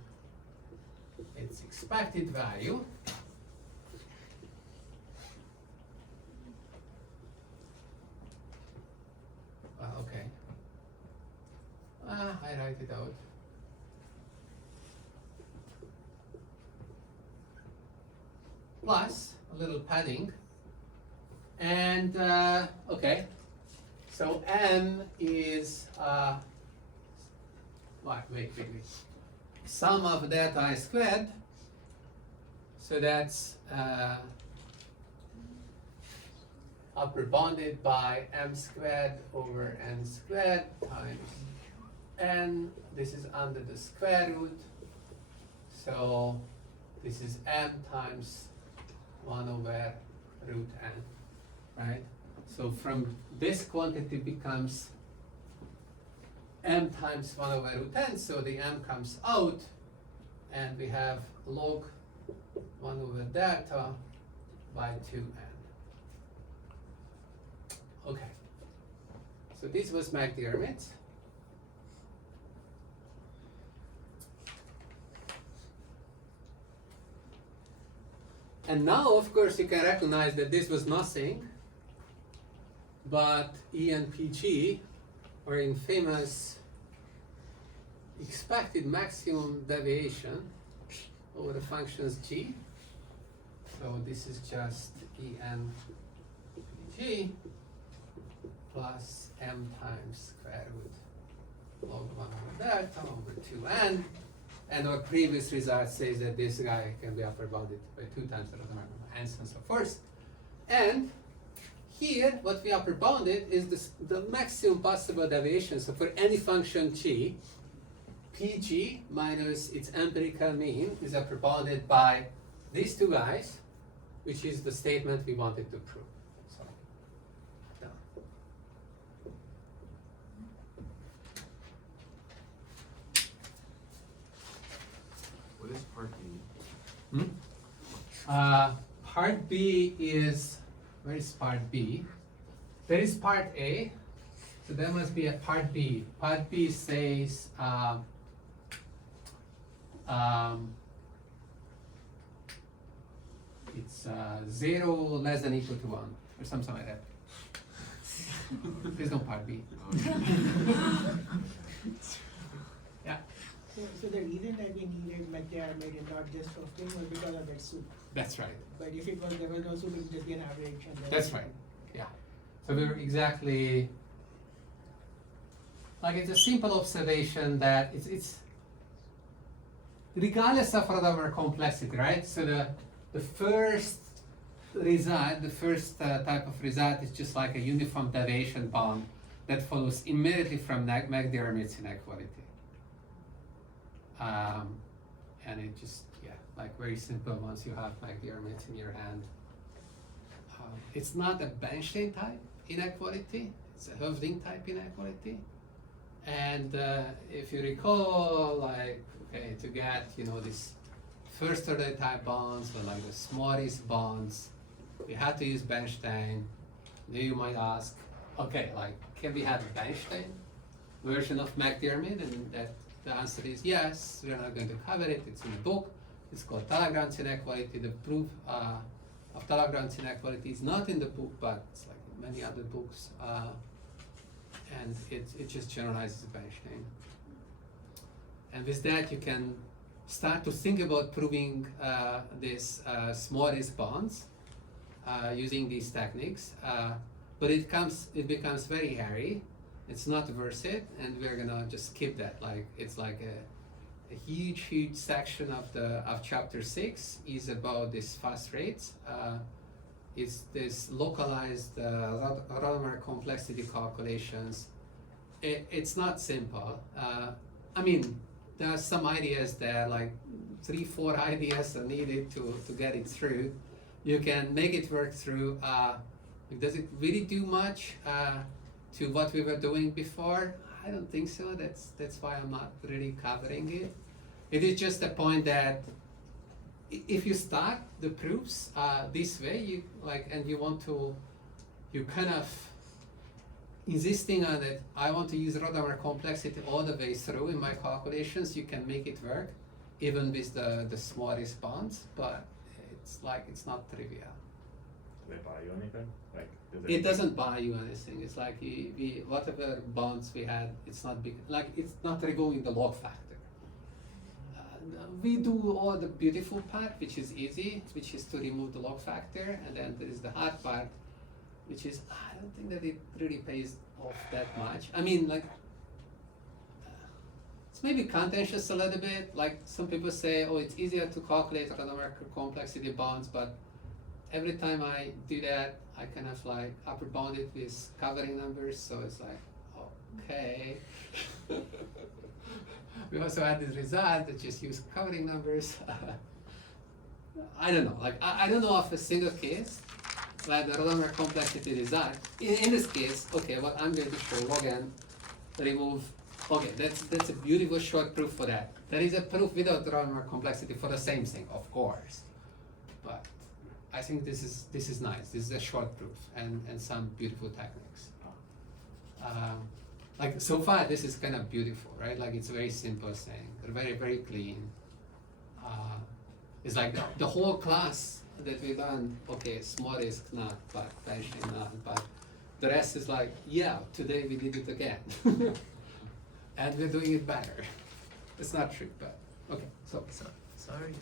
its expected value okay. I write it out. Plus a little padding, and okay, so m is wait. sum of that I squared, so that's upper bounded by m squared over n squared times n. This is under the square root, so this is m times 1 over root n, right? So from this quantity becomes m times 1 over root n, so the m comes out, and we have log 1 over delta by 2n. Okay, so this was McDermott. And now, of course, you can recognize that this was nothing but E and PG, or in famous expected maximum deviation over the functions g. So this is just E and PG plus m times square root log 1 over delta over 2n. And our previous result says that this guy can be upper bounded by 2 times the Rademacher, and so on and so forth. And here, what we upper bounded is the maximum possible deviation. So for any function g, pg minus its empirical mean is upper bounded by these two guys, which is the statement we wanted to prove. So, done. What is part B? Part B is, where is part B? There is part A, so there must be a part B. Part B says it's 0 less than equal to 1, or something like that. There's no part B. Yeah. So the reason that we needed McDermott and not just for King was because of that soup. That's right. But if it was there was no soup, it would just be an average. And then That's right. Yeah. So we were exactly like, it's a simple observation that it's regardless of Rademacher complexity, right? So the first result, the first type of result is just like a uniform deviation bound that follows immediately from McDermott's inequality. And it just, yeah, like very simple once you have McDermott in your hand. It's not a Bernstein type inequality, it's a Hovding type inequality. And if you recall, like, okay, to get, this first order type bonds or like the smallest bonds, we had to use Bernstein. Then you might ask, okay, like, can we have a Bernstein version of McDermott? And the answer is yes. We're not going to cover it. It's in the book. It's called Talagrand's inequality. The proof of Talagrand's inequality is not in the book, but it's like in many other books. And it just generalizes Bernstein. And with that, you can start to think about proving these smallest bonds using these techniques. But it becomes very hairy. It's not worth it, and we're gonna just skip that. Like, it's like a huge section of chapter 6 is about these fast rates. It's this localized Rademacher complexity calculations. It's not simple. I mean, there are some ideas there, like 3-4 ideas are needed to get it through. You can make it work through. Does it really do much to what we were doing before? I don't think so. That's why I'm not really covering it. It is just a point that if you start the proofs this way, you kind of insisting on it. I want to use Rademacher complexity all the way through in my calculations. You can make it work, even with the smallest bonds. But it's not trivial. Do they buy you anything? Like, it doesn't buy you anything. It's like we whatever bonds we had, it's not big. Like, it's not removing the log factor. We do all the beautiful part, which is easy, which is to remove the log factor, and then there is the hard part, which is, I don't think that it really pays off that much. I mean, like, it's maybe contentious a little bit. Like some people say, oh, it's easier to calculate Rademacher complexity bonds, but every time I do that, I kind of like upper bound it with covering numbers, so it's like, okay. We also had this result that just use covering numbers. I don't know, like I don't know of a single case where the Rademacher complexity result. In this case, okay, what I'm going to show log n remove. Okay, that's a beautiful short proof for that. There is a proof without the Rademacher complexity for the same thing, of course. But I think this is nice. This is a short proof and some beautiful techniques. Like so far, this is kind of beautiful, right? Like it's a very simple thing. They're very, very clean. It's like the whole class that we done, okay, small risk not, but potentially not, but the rest is like, yeah, today we did it again. And we're doing it better. It's not true, but okay, so. Sorry,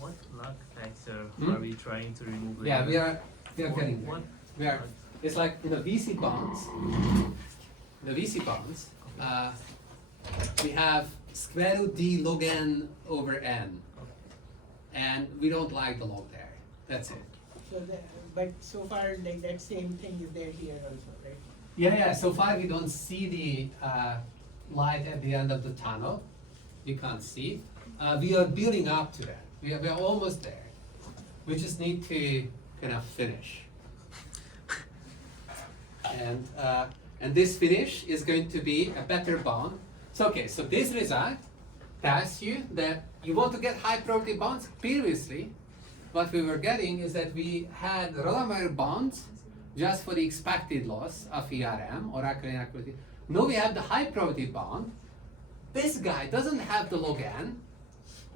what log factor Hmm? are we trying to remove? Yeah, later? we are getting there. What? We are, it's like in the VC bonds, we have square root d log n over n. And we don't like the log there. That's it. So but so far, like that same thing is there here also, right? Yeah, so far we don't see the light at the end of the tunnel. We can't see. We are building up to that. We are almost there. We just need to kind of finish. And this finish is going to be a better bond. So okay, so this result tells you that you want to get high probability bonds. Previously, what we were getting is that we had Rademacher bonds just for the expected loss of ERM or occurring activity. Now we have the high probability bond. This guy doesn't have the log n.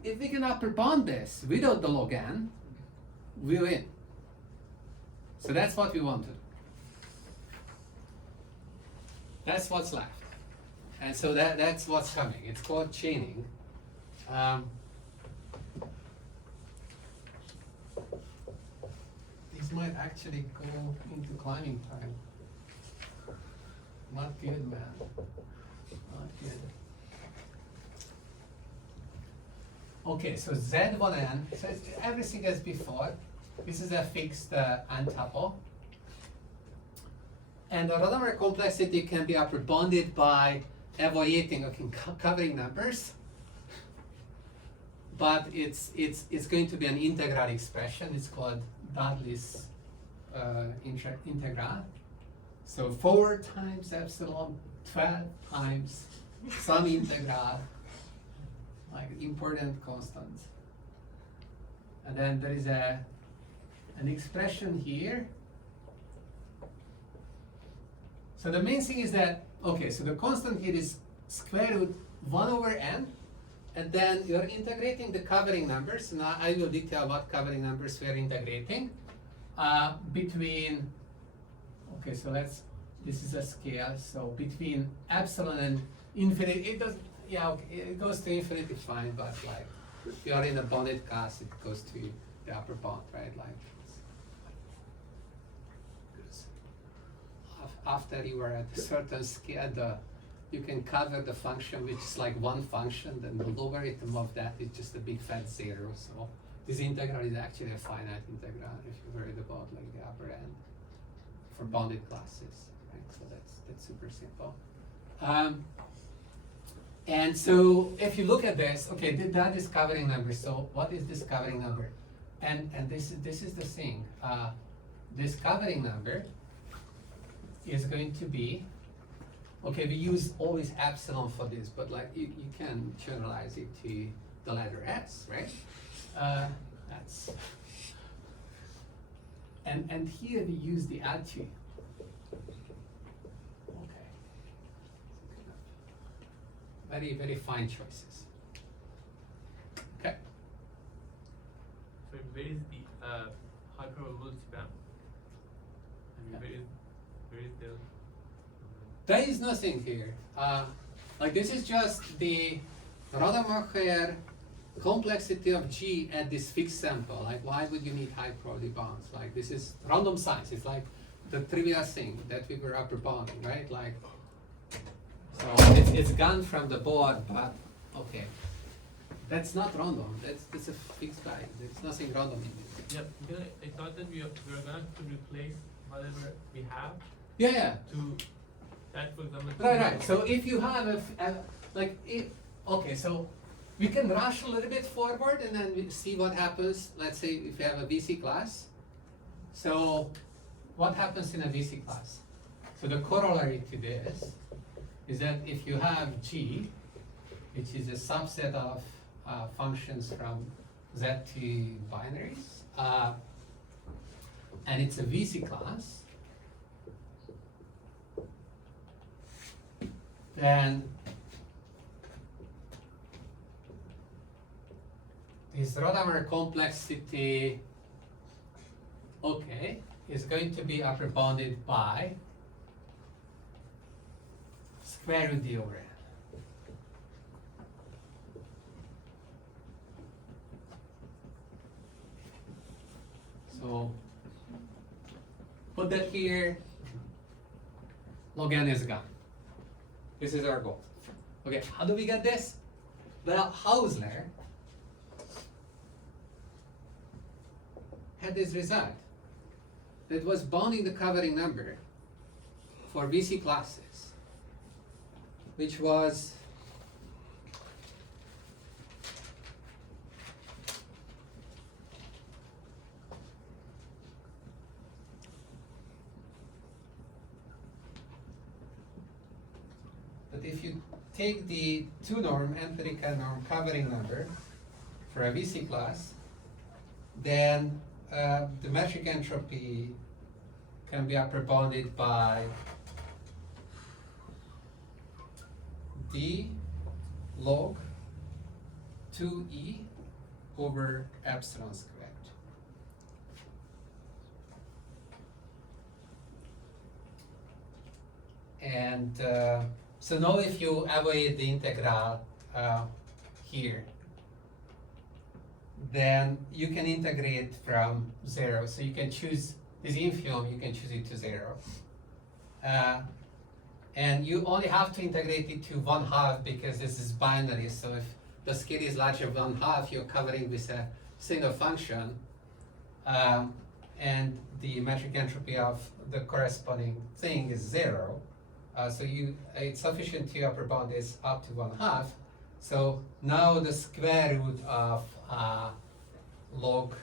If we can upper bound this without the log n, we win. So that's what we want to do. That's what's left. And so that's what's coming. It's called chaining. These might actually go into climbing time. Not good, man. Not good. Okay, so Z1n, so it's everything as before. This is a fixed n-tuple. And the Rademacher complexity can be upper bounded by evaluating covering numbers. But it's going to be an integral expression. It's called Dudley's integral. So 4 times epsilon, 12 times some integral, like important constant. And then there is an expression here. So the main thing is that, okay, so the constant here is square root 1 over n, and then you're integrating the covering numbers. Now I will detail what covering numbers we're integrating between, okay, so this is a scale, so between epsilon and infinity, it does, yeah, okay, it goes to infinity fine, but like, if you are in a bounded class, it goes to the upper bound, right? Like, after you are at a certain scale, you can cover the function which is like one function, then the logarithm of that is just a big fat zero. So this integral is actually a finite integral if you're worried about like the upper end for bounded classes, right? So that's super simple. And so if you look at this, okay, that is covering number. So what is this covering number? And this is the thing. This covering number is going to be, okay, we use always epsilon for this, but like you can generalize it to the letter S, right? That's, and here we use the L2. Okay. Very, very fine choices. Okay. So where is the high probability bound? I mean, where is the? There is nothing here. Like this is just the Rademacher complexity of G at this fixed sample. Like why would you need high probability bounds? Like this is random science. It's like the trivial thing that we were upper bounding, right? Like, so it's gone from the board, but Okay. That's not random, that's a fixed value, there's nothing random in it. Yep, because I thought that we were going to replace whatever we have Yeah, to that, for example. right, so if you have okay, so we can rush a little bit forward and then we see what happens, let's say if you have a VC class. So what happens in a VC class? So the corollary to this is that if you have G, which is a subset of functions from Z to binaries, and it's a VC class, then this Rademacher complexity, okay, is going to be upper bounded by square root d over n. So put that here, log n is gone. This is our goal. Okay, how do we get this? Well, Hausler had this result that was bounding the covering number for VC classes, which was that if you take the 2-norm empirical norm covering number for a VC class, then the metric entropy can be upper bounded by d log 2e over epsilon squared. And so now if you evaluate the integral here, then you can integrate from 0. So you can choose this infimum, you can choose it to 0. And you only have to integrate it to 1/2 because this is binary. So if the scale is larger than 1/2, you're covering with a single function. And the metric entropy of the corresponding thing is 0. So it's sufficient to upper bound is up to 1/2. So now the square root of log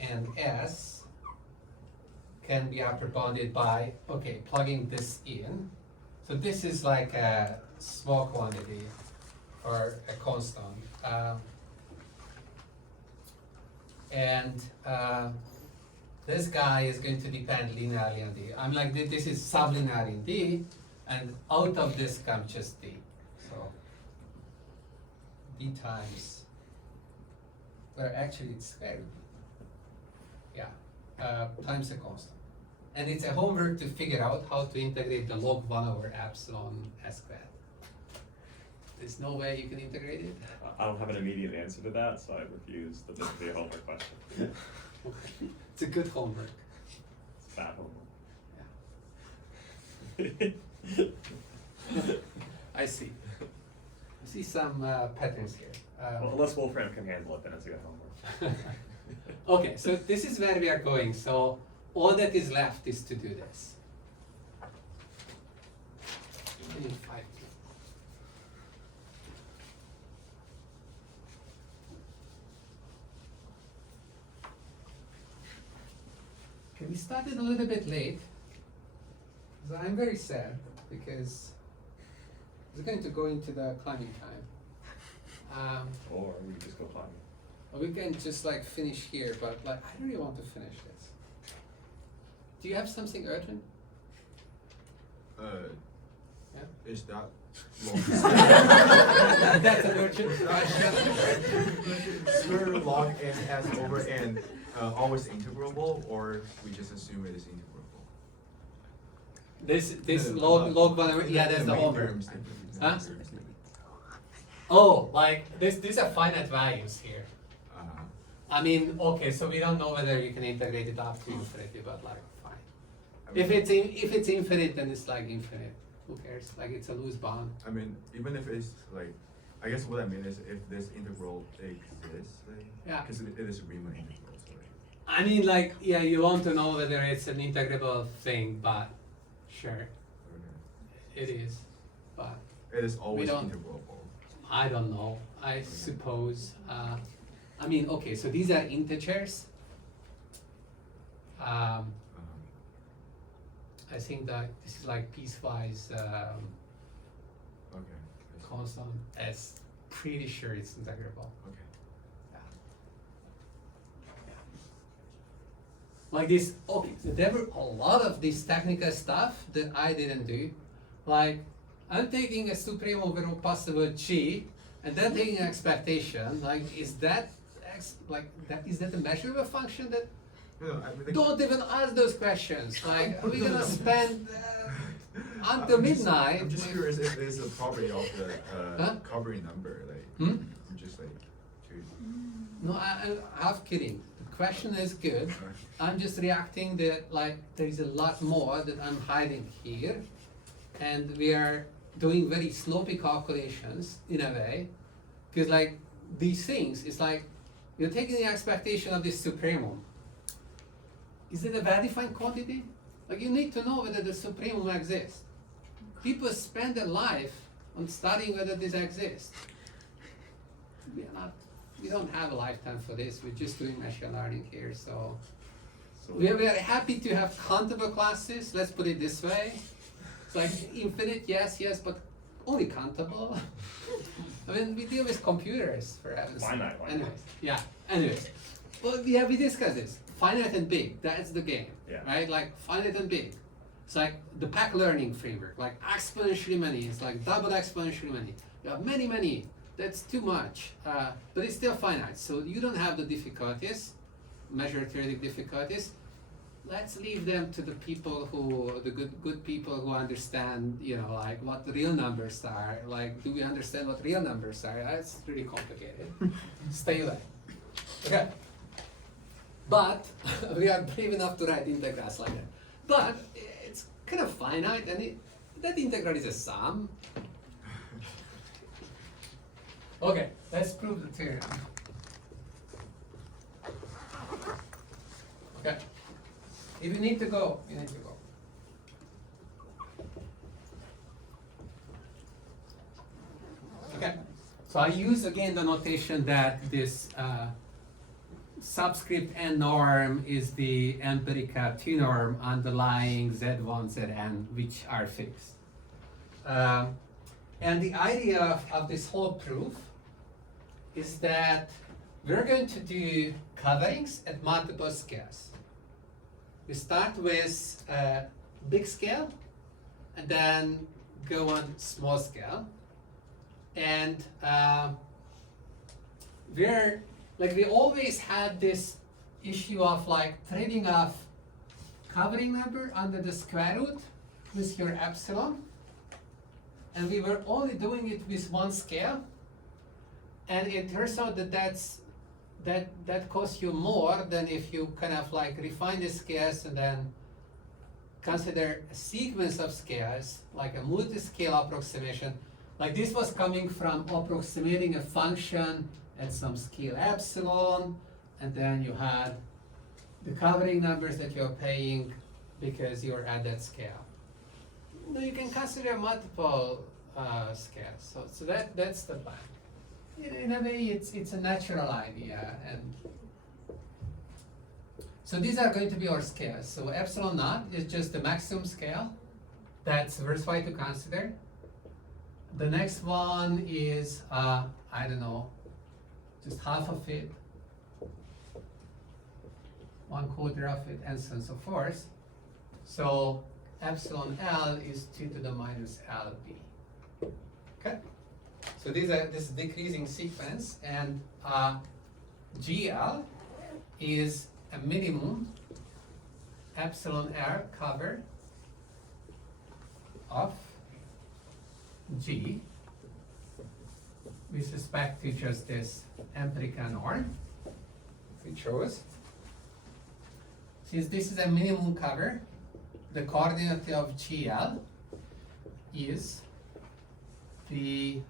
ns can be upper bounded by, okay, plugging this in. So this is like a small quantity or a constant. This guy is going to depend linearly on D. I'm like, this is sublinear in D, and out of this comes just D. So D times, well, actually it's square root. Yeah, times a constant. And it's a homework to figure out how to integrate the log 1 over epsilon s squared. There's no way you can integrate it? I don't have an immediate answer to that, so I refuse that this be a homework question. Okay. It's a good homework. It's bad homework. I see. I see some patterns here. Well, unless Wolfram can handle it, then it's a good homework. Okay, so this is where we are going. So all that is left is to do this. Okay, we started a little bit late. So I'm very sad because we're going to go into the climbing time. Or we can just go climbing. We can just like finish here, but like I really want to finish this. Do you have something urgent? Yeah? Is that long? That's an urgent question. Square log n s over n always integrable, or we just assume it is integrable? This No, log 1, yeah, that's the main homework. terms, Huh? Oh, like these are finite values here. I mean, okay, so we don't know whether you can integrate it up to infinity, but like, fine. If it's infinite, then it's like infinite. Who cares? Like it's a loose bound. I mean, even if it's like, I guess what I mean is if this integral exists, like, Yeah. because it is Riemann integral, so like, I mean, like, yeah, you want to know whether it's an integrable thing, but sure, okay. it is. But It is always don't- integrable. I don't know. I suppose. I mean, okay, so these are integers. Uh-huh. I think that this is like piecewise Okay. I see. constant. As pretty sure it's integrable. Okay. Like this, okay, so there were a lot of this technical stuff that I didn't do. Like, I'm taking a supreme over a possible G, and then taking an expectation. Like, is that is that a measurable function? That No, I mean, like, don't even ask those questions. Like, are we gonna spend until midnight? I'm just curious if there's a property of the Huh? covering number, like, Hmm? I'm just like curious. No, I'm half kidding. The question is good. I'm just reacting that like there is a lot more that I'm hiding here, and we are doing very sloppy calculations in a way, because like these things, it's like you're taking the expectation of this supremum. Is it a well-defined quantity? Like you need to know whether the supremum exists. People spend their life on studying whether this exists. We don't have a lifetime for this. We're just doing machine learning here, so we are happy to have countable classes. Let's put it this way. It's like infinite, yes, but only countable. I mean, we deal with computers for heaven's sake. Finite. Anyways, yeah. Anyways, well, yeah, we discussed this. Finite and big. That's the game, Yeah. right? Like finite and big. It's like the pack learning framework. Like exponentially many. It's like double exponentially many. You have many. That's too much, but it's still finite. So you don't have the difficulties, measure theoretic difficulties. Let's leave them to the people the good people who understand, like what the real numbers are. Like, do we understand what real numbers are? That's really complicated. Stay away. Okay. But we are brave enough to write integrals like that. But it's kind of finite, and that integral is a sum. Okay, let's prove the theorem. Okay. If you need to go, you need to go. Okay. So I use again the notation that this subscript n norm is the empirical T norm underlying Z1, Zn, which are fixed. And the idea of this whole proof is that we're going to do coverings at multiple scales. We start with big scale and then go on small scale. And we always had this issue of like trading off covering number under the square root with your epsilon. And we were only doing it with one scale, and it turns out that costs you more than if you kind of like refine the scales and then consider a sequence of scales, like a multi-scale approximation. Like this was coming from approximating a function at some scale epsilon, and then you had the covering numbers that you're paying because you're at that scale. No, you can consider multiple scales. So that's the plan. In a way, it's a natural idea, and so these are going to be our scales. So epsilon naught is just the maximum scale. That's worthwhile to consider. The next one is I don't know, just half of it, 1/4 of it, and so on and so forth. So epsilon L is 2 to the minus LB. Okay? So this is decreasing sequence, and GL is a minimum epsilon R cover of G with respect to just this empirical norm we chose. Since this is a minimum cover, the coordinate of GL is the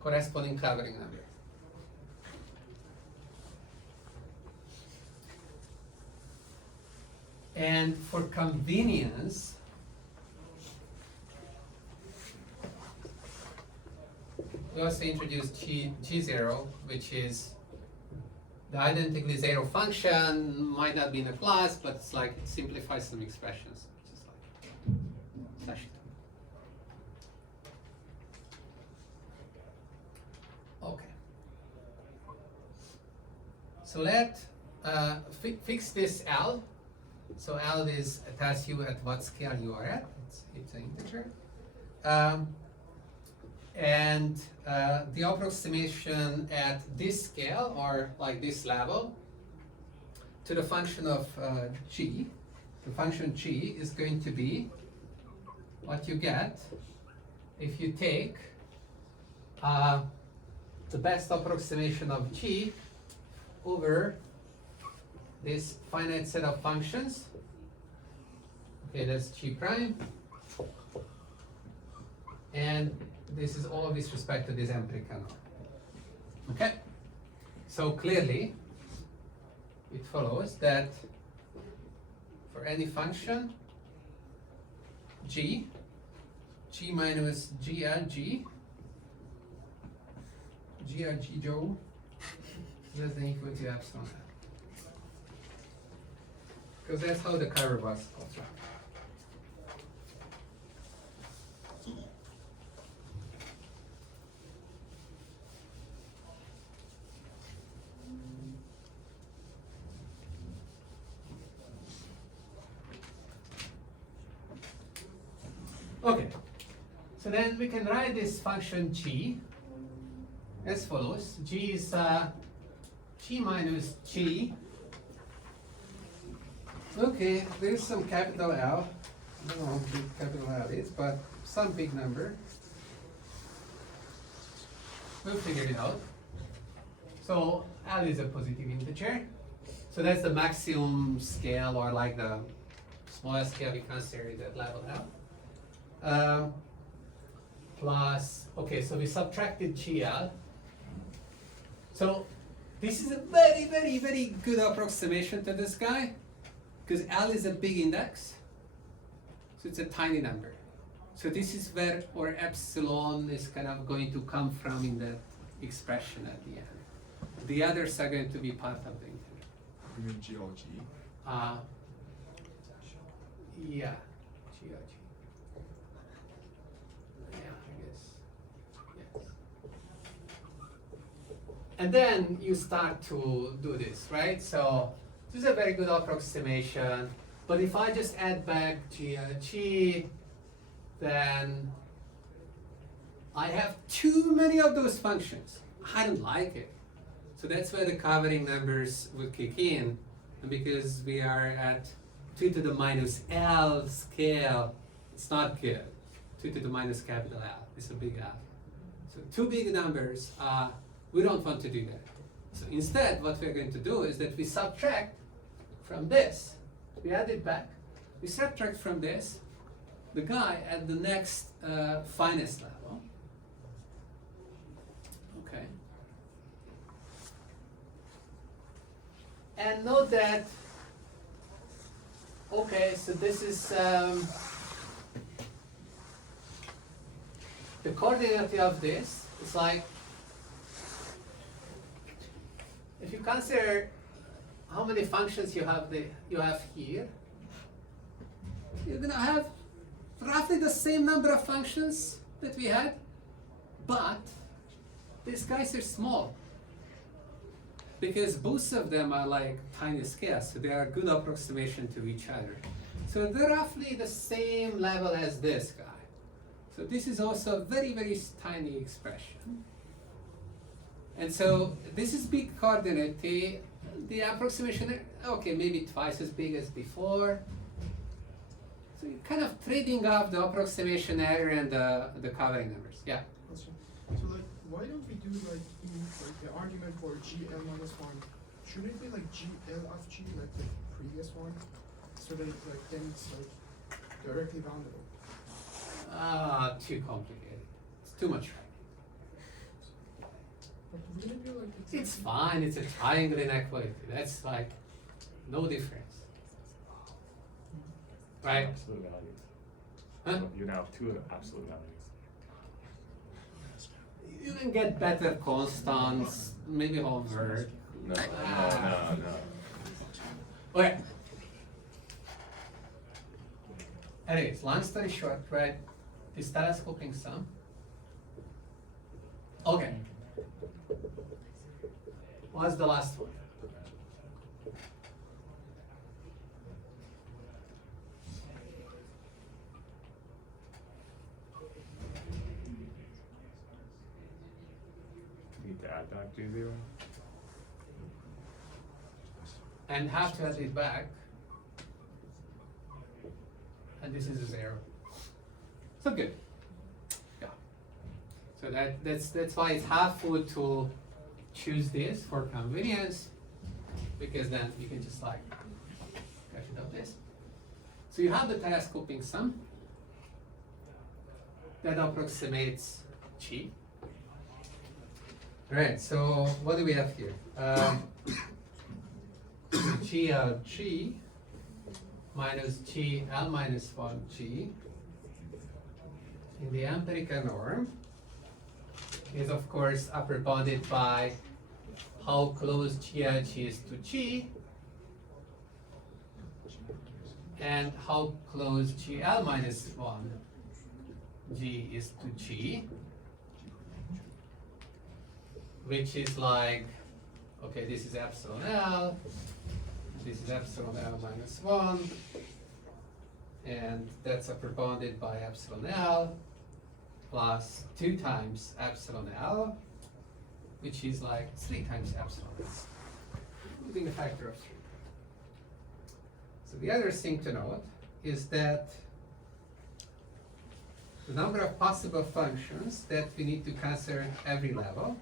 corresponding covering number. And for convenience, we also introduced G0, which is the identically zero function, might not be in a class, but it's like it simplifies some expressions. Just like slash it. Okay. So let fix this L. So L is tells you at what scale you are at. It's an integer. And the approximation at this scale, or like this level, to the function of g, the function g is going to be what you get if you take the best approximation of g over this finite set of functions. Okay, that's g prime. And this is all with respect to this empty canal. Okay? So clearly, it follows that for any function, g minus grg, grg Joe, less than equal to epsilon. Because that's how the curve was constructed. Okay, so then we can write this function g as follows. G is g minus g. Okay, there's some capital L. I don't know how big capital L is, but some big number. We'll figure it out. So L is a positive integer. So that's the maximum scale, or like the smallest scale we consider at level L. Plus, okay, so we subtracted GL. So this is a very, very, very good approximation to this guy, because L is a big index, so it's a tiny number. So this is where our epsilon is kind of going to come from in that expression at the end. The others are going to be part of the integer. You mean G or G? Yeah, G or G. Yeah, I guess. Yes. And then you start to do this, right? So this is a very good approximation. But if I just add back G, then I have too many of those functions. I don't like it. So that's where the covering numbers will kick in. And because we are at 2 to the minus L scale, it's not good. 2 to the minus capital L, it's a big L. So two big numbers, we don't want to do that. So instead, what we're going to do is that we subtract from this. We add it back. We subtract from this the guy at the next finest level. Okay. And note that, okay, so this is the coordinate of this. It's like, if you consider how many functions you have here, you're gonna have roughly the same number of functions that we had, but these guys are small because both of them are like tiny scales, so they are a good approximation to each other. So they're roughly the same level as this guy. So this is also a very, very tiny expression. And so this is big coordinate. The approximation, okay, maybe twice as big as before. So you're kind of trading off the approximation error and the covering numbers. Yeah? So like, why don't we do like the argument for GL minus 1? Shouldn't it be like GL of G, like the previous one? So that like then it's like directly boundable. Too complicated. It's too much writing. But wouldn't it be like It's fine, it's a triangle inequality. That's like no difference. Right? Absolute values. Huh? You now have two absolute values. You can get better constants, maybe over. No. Okay. Anyways, long story short, right? This telescoping sum. Okay. What's the last one? Need to add back G0. And have to add it back. And this is a 0. So good. Yeah. So that's why it's helpful to choose this for convenience, because then you can just like get rid of this. So you have the telescoping sum that approximates G. Right, so what do we have here? GLG minus GL minus 1G in the empirical norm is of course upper bounded by how close GLG is to G and how close GL minus 1G is to G, which is like, okay, this is epsilon L, this is epsilon L minus 1, and that's upper bounded by epsilon L plus 2 times epsilon L, which is like 3 times epsilon L, using a factor of 3. So the other thing to note is that the number of possible functions that we need to consider at every level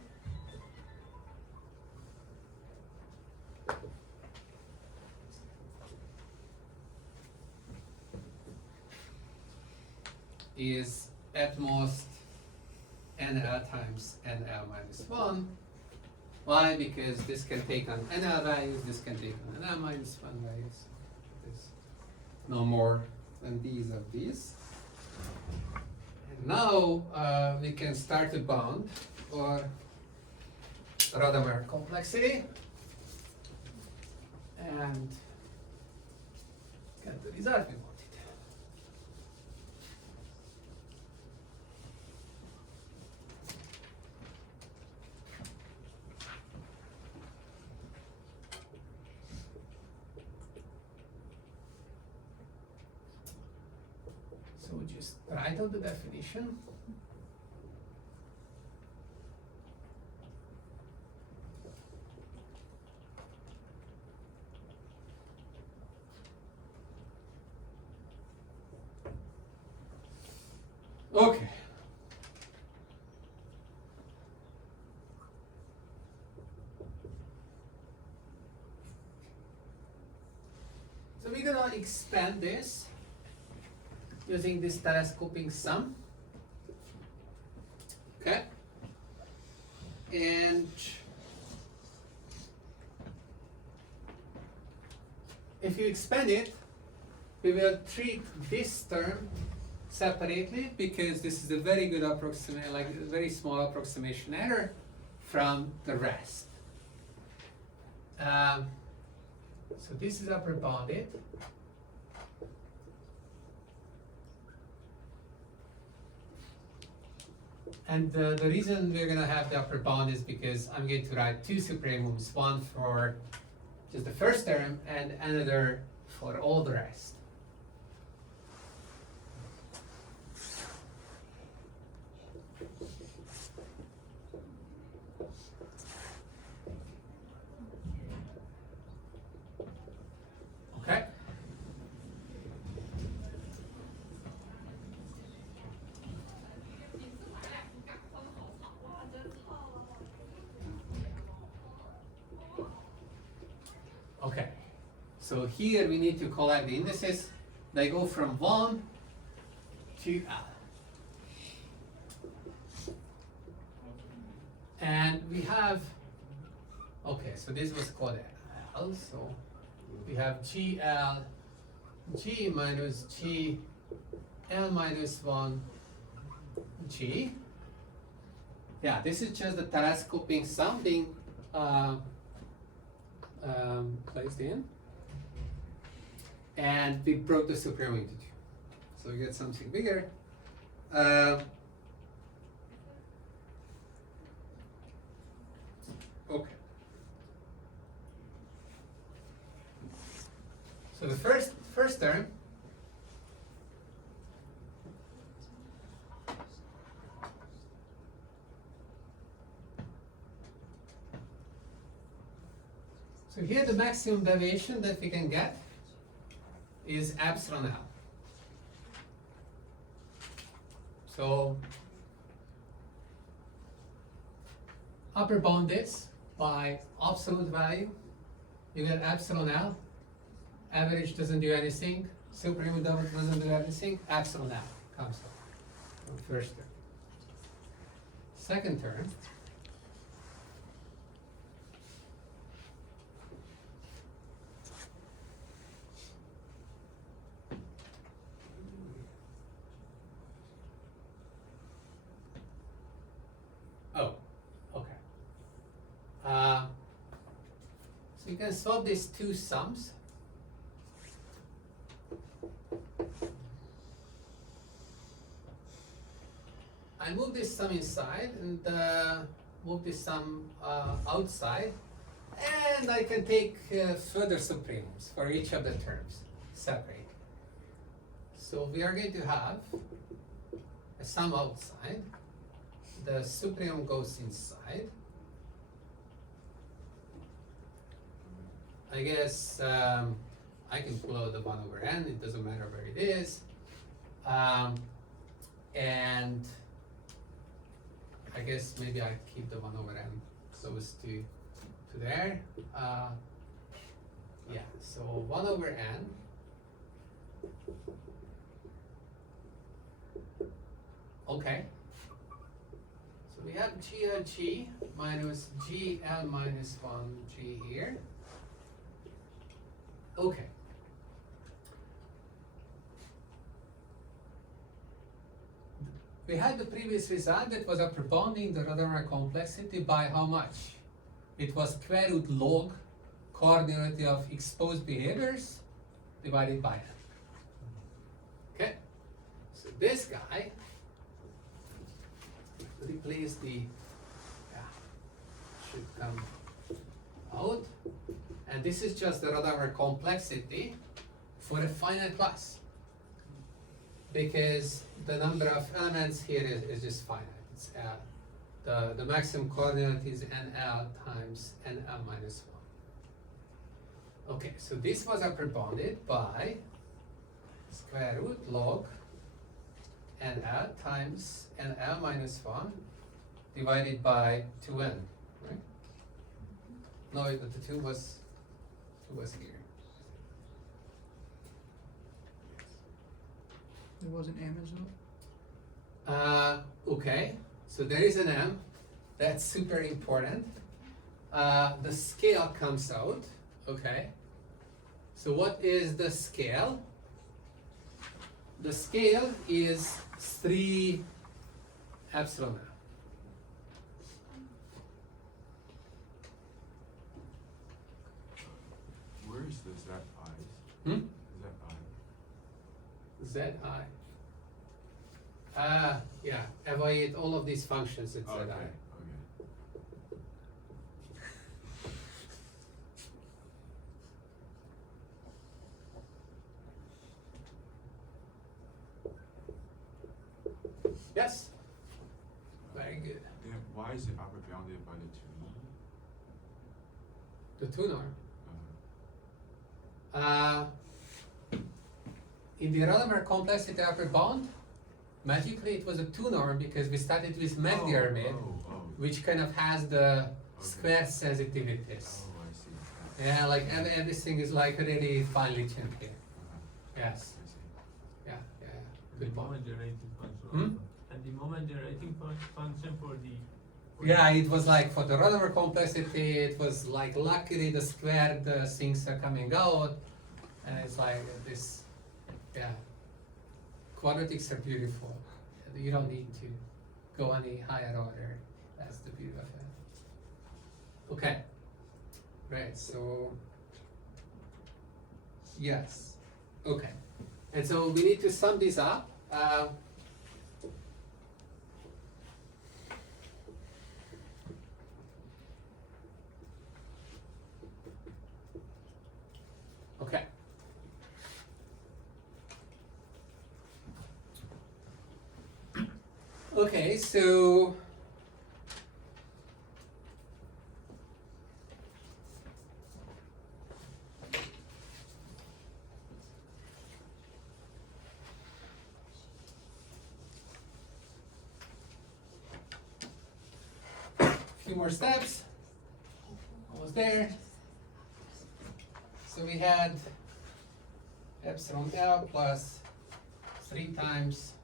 is at most NL times NL minus 1. Why? Because this can take on NL values, this can take on NL minus 1 values. There's no more than these of these. And now we can start a bound or Rademacher complexity and get the result we wanted. So just write out the definition. Okay. So we're gonna expand this using this telescoping sum. Okay. And if you expand it, we will treat this term separately because this is a very good approximation, like a very small approximation error from the rest. So this is upper bounded. And the reason we're going to have the upper bound is because I'm going to write 2 supremums, one for just the first term and another for all the rest. Okay? Okay, so here we need to collect the indices. They go from 1 to L. And we have, okay, so this was called L, so we have GL, G minus G, L minus 1, G. Yeah, this is just the telescoping sum being placed in. And we brought the supreme integer. So we get something bigger. Okay. So the first term so here the maximum deviation that we can get is epsilon L. So upper bound this by absolute value, you get epsilon L. Average doesn't do anything, supreme doesn't do anything, epsilon L comes out from first term. Second term, oh, okay. So you can solve these two sums. I move this sum inside and move this sum outside, and I can take further supremums for each of the terms separate. So we are going to have a sum outside, the supremum goes inside. I guess I can pull out the 1 over n, it doesn't matter where it is. And I guess maybe I keep the 1 over n close to there. Yeah, so 1 over n okay. So we have GLG minus GL minus 1G here. Okay. We had the previous result that was upper bounding the Rademacher complexity by how much? It was square root log coordinate of exposed behaviors divided by n. Okay? So this guy replace the, should come out. And this is just the Rademacher complexity for a finite class. Because the number of elements here is just finite. It's the maximum coordinate is NL times NL minus 1. Okay, so this was upper bounded by square root log NL times NL minus 1 divided by 2n, right? No, the 2 was here. There was an M as well? Okay, so there is an M. That's super important. The scale comes out, okay? So what is the scale? The scale is 3 epsilon L. Where is the Z I? Hmm? Z I. Zi. Yeah, evaluate all of these functions at Zi. Okay. Yes? Very good. Then why is it upper bounded by the 2? The 2 norm. In the Rademacher complexity upper bound, magically it was a 2 norm because we started with Magdiarmid, which kind of has the square sensitivities. Oh, I see. Yeah, like everything is like really finely tuned here. Yes. I see. Yeah. The Good point. moment generating function. Hmm? And the moment generating function for the Yeah, it was like for the Rademacher complexity, it was like luckily the squared things are coming out, and it's like this, yeah. Quadratics are beautiful. You don't need to go any higher order. That's the beauty of it. Okay, right. So yes, okay, and so we need to sum these up. Okay. Okay, so a few more steps. Almost there. So we had epsilon L plus 3 times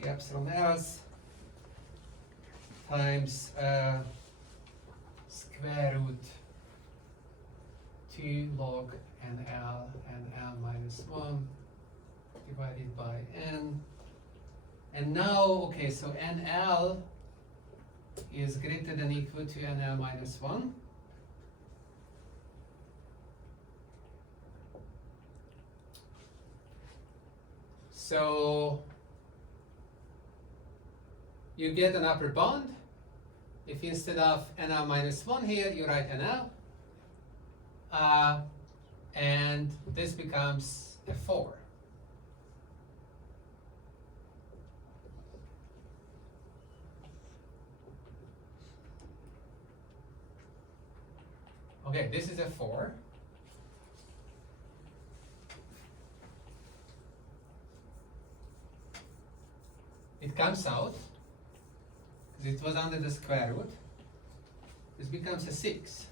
the epsilon L's times square root 2 log NL and L minus 1 divided by N. And now, okay, so NL is greater than equal to NL minus 1. So you get an upper bound. If instead of NL minus 1 here, you write NL. And this becomes a 4. Okay, this is a 4. It comes out, because it was under the square root. This becomes a 6.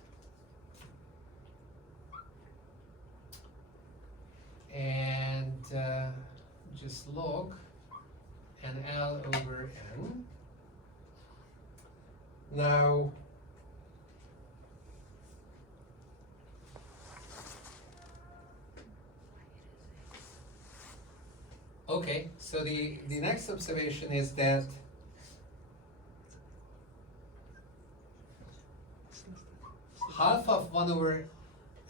And just log NL over N. Now, okay, so the next observation is that half of 1 over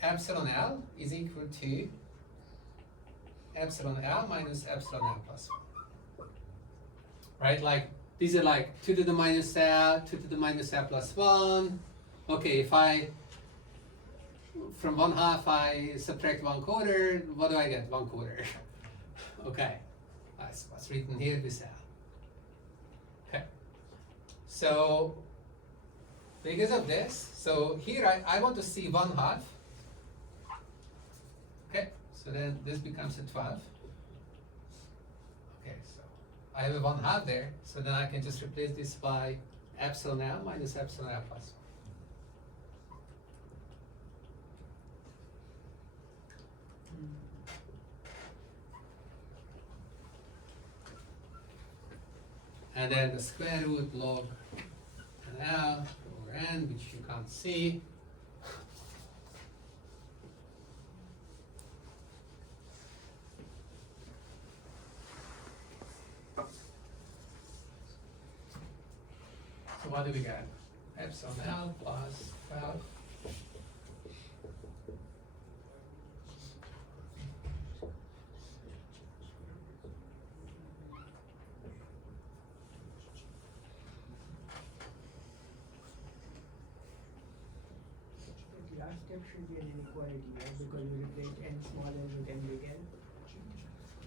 epsilon L is equal to epsilon L minus epsilon L plus 1. Right, like these are like 2 to the minus L, 2 to the minus L plus 1. Okay, if I, from 1/2 I subtract 1/4, what do I get? 1/4. Okay. That's what's written here, this L. Okay. So because of this, so here I want to see 1/2. Okay, so then this becomes a 12. Okay, so I have a 1/2 there, so then I can just replace this by epsilon L minus epsilon L plus 1. And then the square root log NL over N, which you can't see. So what do we get? Epsilon L plus 12. Last step should be an inequality, right? Because you replace n small n with n big N.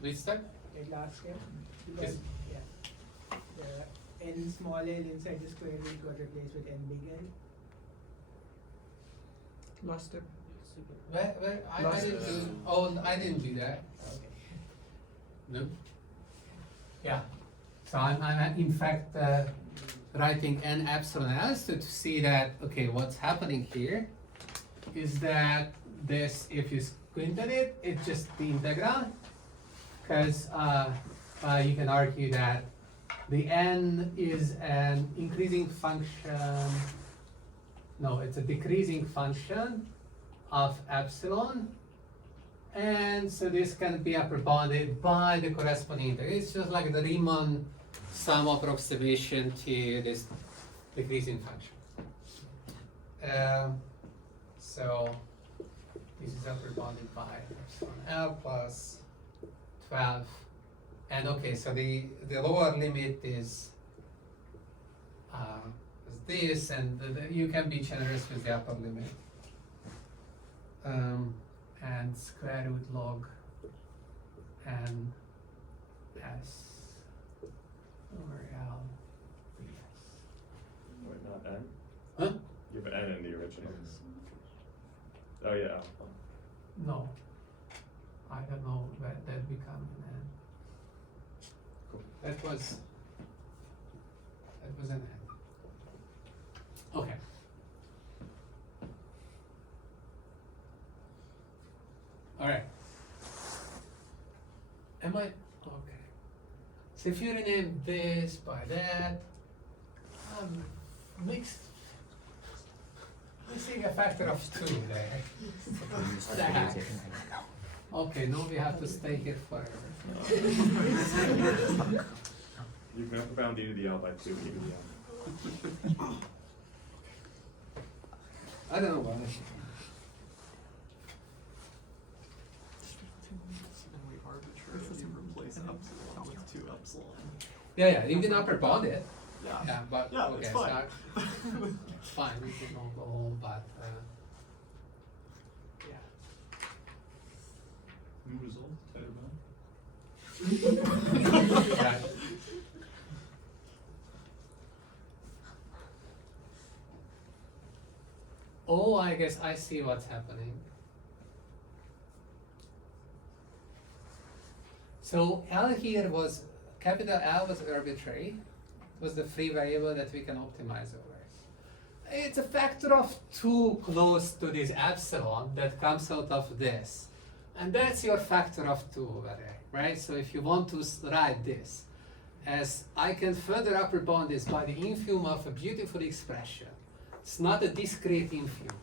Which step? That last step. Because, yeah. The n small n inside the square root got replaced with n big N. Last step. Where I didn't do, oh, I didn't do that. Okay. No? Yeah. So I'm in fact writing n epsilon s to see that, okay, what's happening here is that this, if you squint at it, it's just the integral, because you can argue that the n is an increasing function, no, it's a decreasing function of epsilon. And so this can be upper bounded by the corresponding integral. It's just like the Riemann sum approximation to this decreasing function. So this is upper bounded by epsilon L plus 12. And okay, so the lower limit is this, and you can be generous with the upper limit. And square root log n s over L ds. Wait, not n? Huh? You have n in the originals. Oh yeah. No. I don't know where that become an n. Cool. That was an n. Okay. All right. Am I okay? So if you rename this by that, mixing a factor of 2 there. Stack. Okay, now we have to stay here forever. You can upper bound d to the L by 2 e to the L. I don't know why. Yeah, you can upper bound it. Yeah, but Yeah, okay, it's fine. not, it's fine. We can all go home, but yeah. New result, tighter bound. Right. Oh, I guess I see what's happening. So L here was, capital L was arbitrary, was the free variable that we can optimize over. It's a factor of 2 close to this epsilon that comes out of this. And that's your factor of 2 over there, right? So if you want to write this as I can further upper bound this by the infimum of a beautiful expression. It's not a discrete infimum.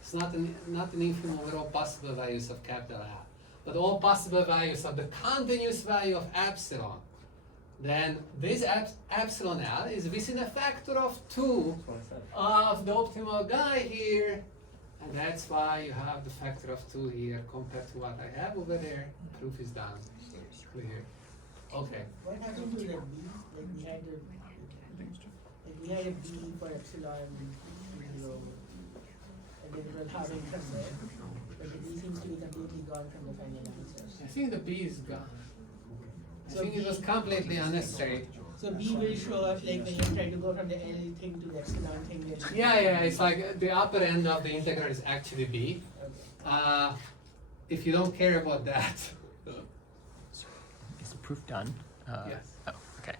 It's not an infimum over all possible values of capital L, but all possible values of the continuous value of epsilon. Then this epsilon L is within a factor of 2 of the optimal guy here, and that's why you have the factor of 2 here compared to what I have over there. Proof is done. It's clear. Okay. What happened to the B? Like we had a B for epsilon 0, and then it was having from there. But the B seems to be completely gone from the final answer. I think the B is gone. I So think it was completely unnecessary. So B will show up like when you try to go from the L thing to the epsilon thing. Yeah, it's like the upper end of the integral is actually B. Okay. If you don't care about that. Is the proof done? Yes. Oh, okay.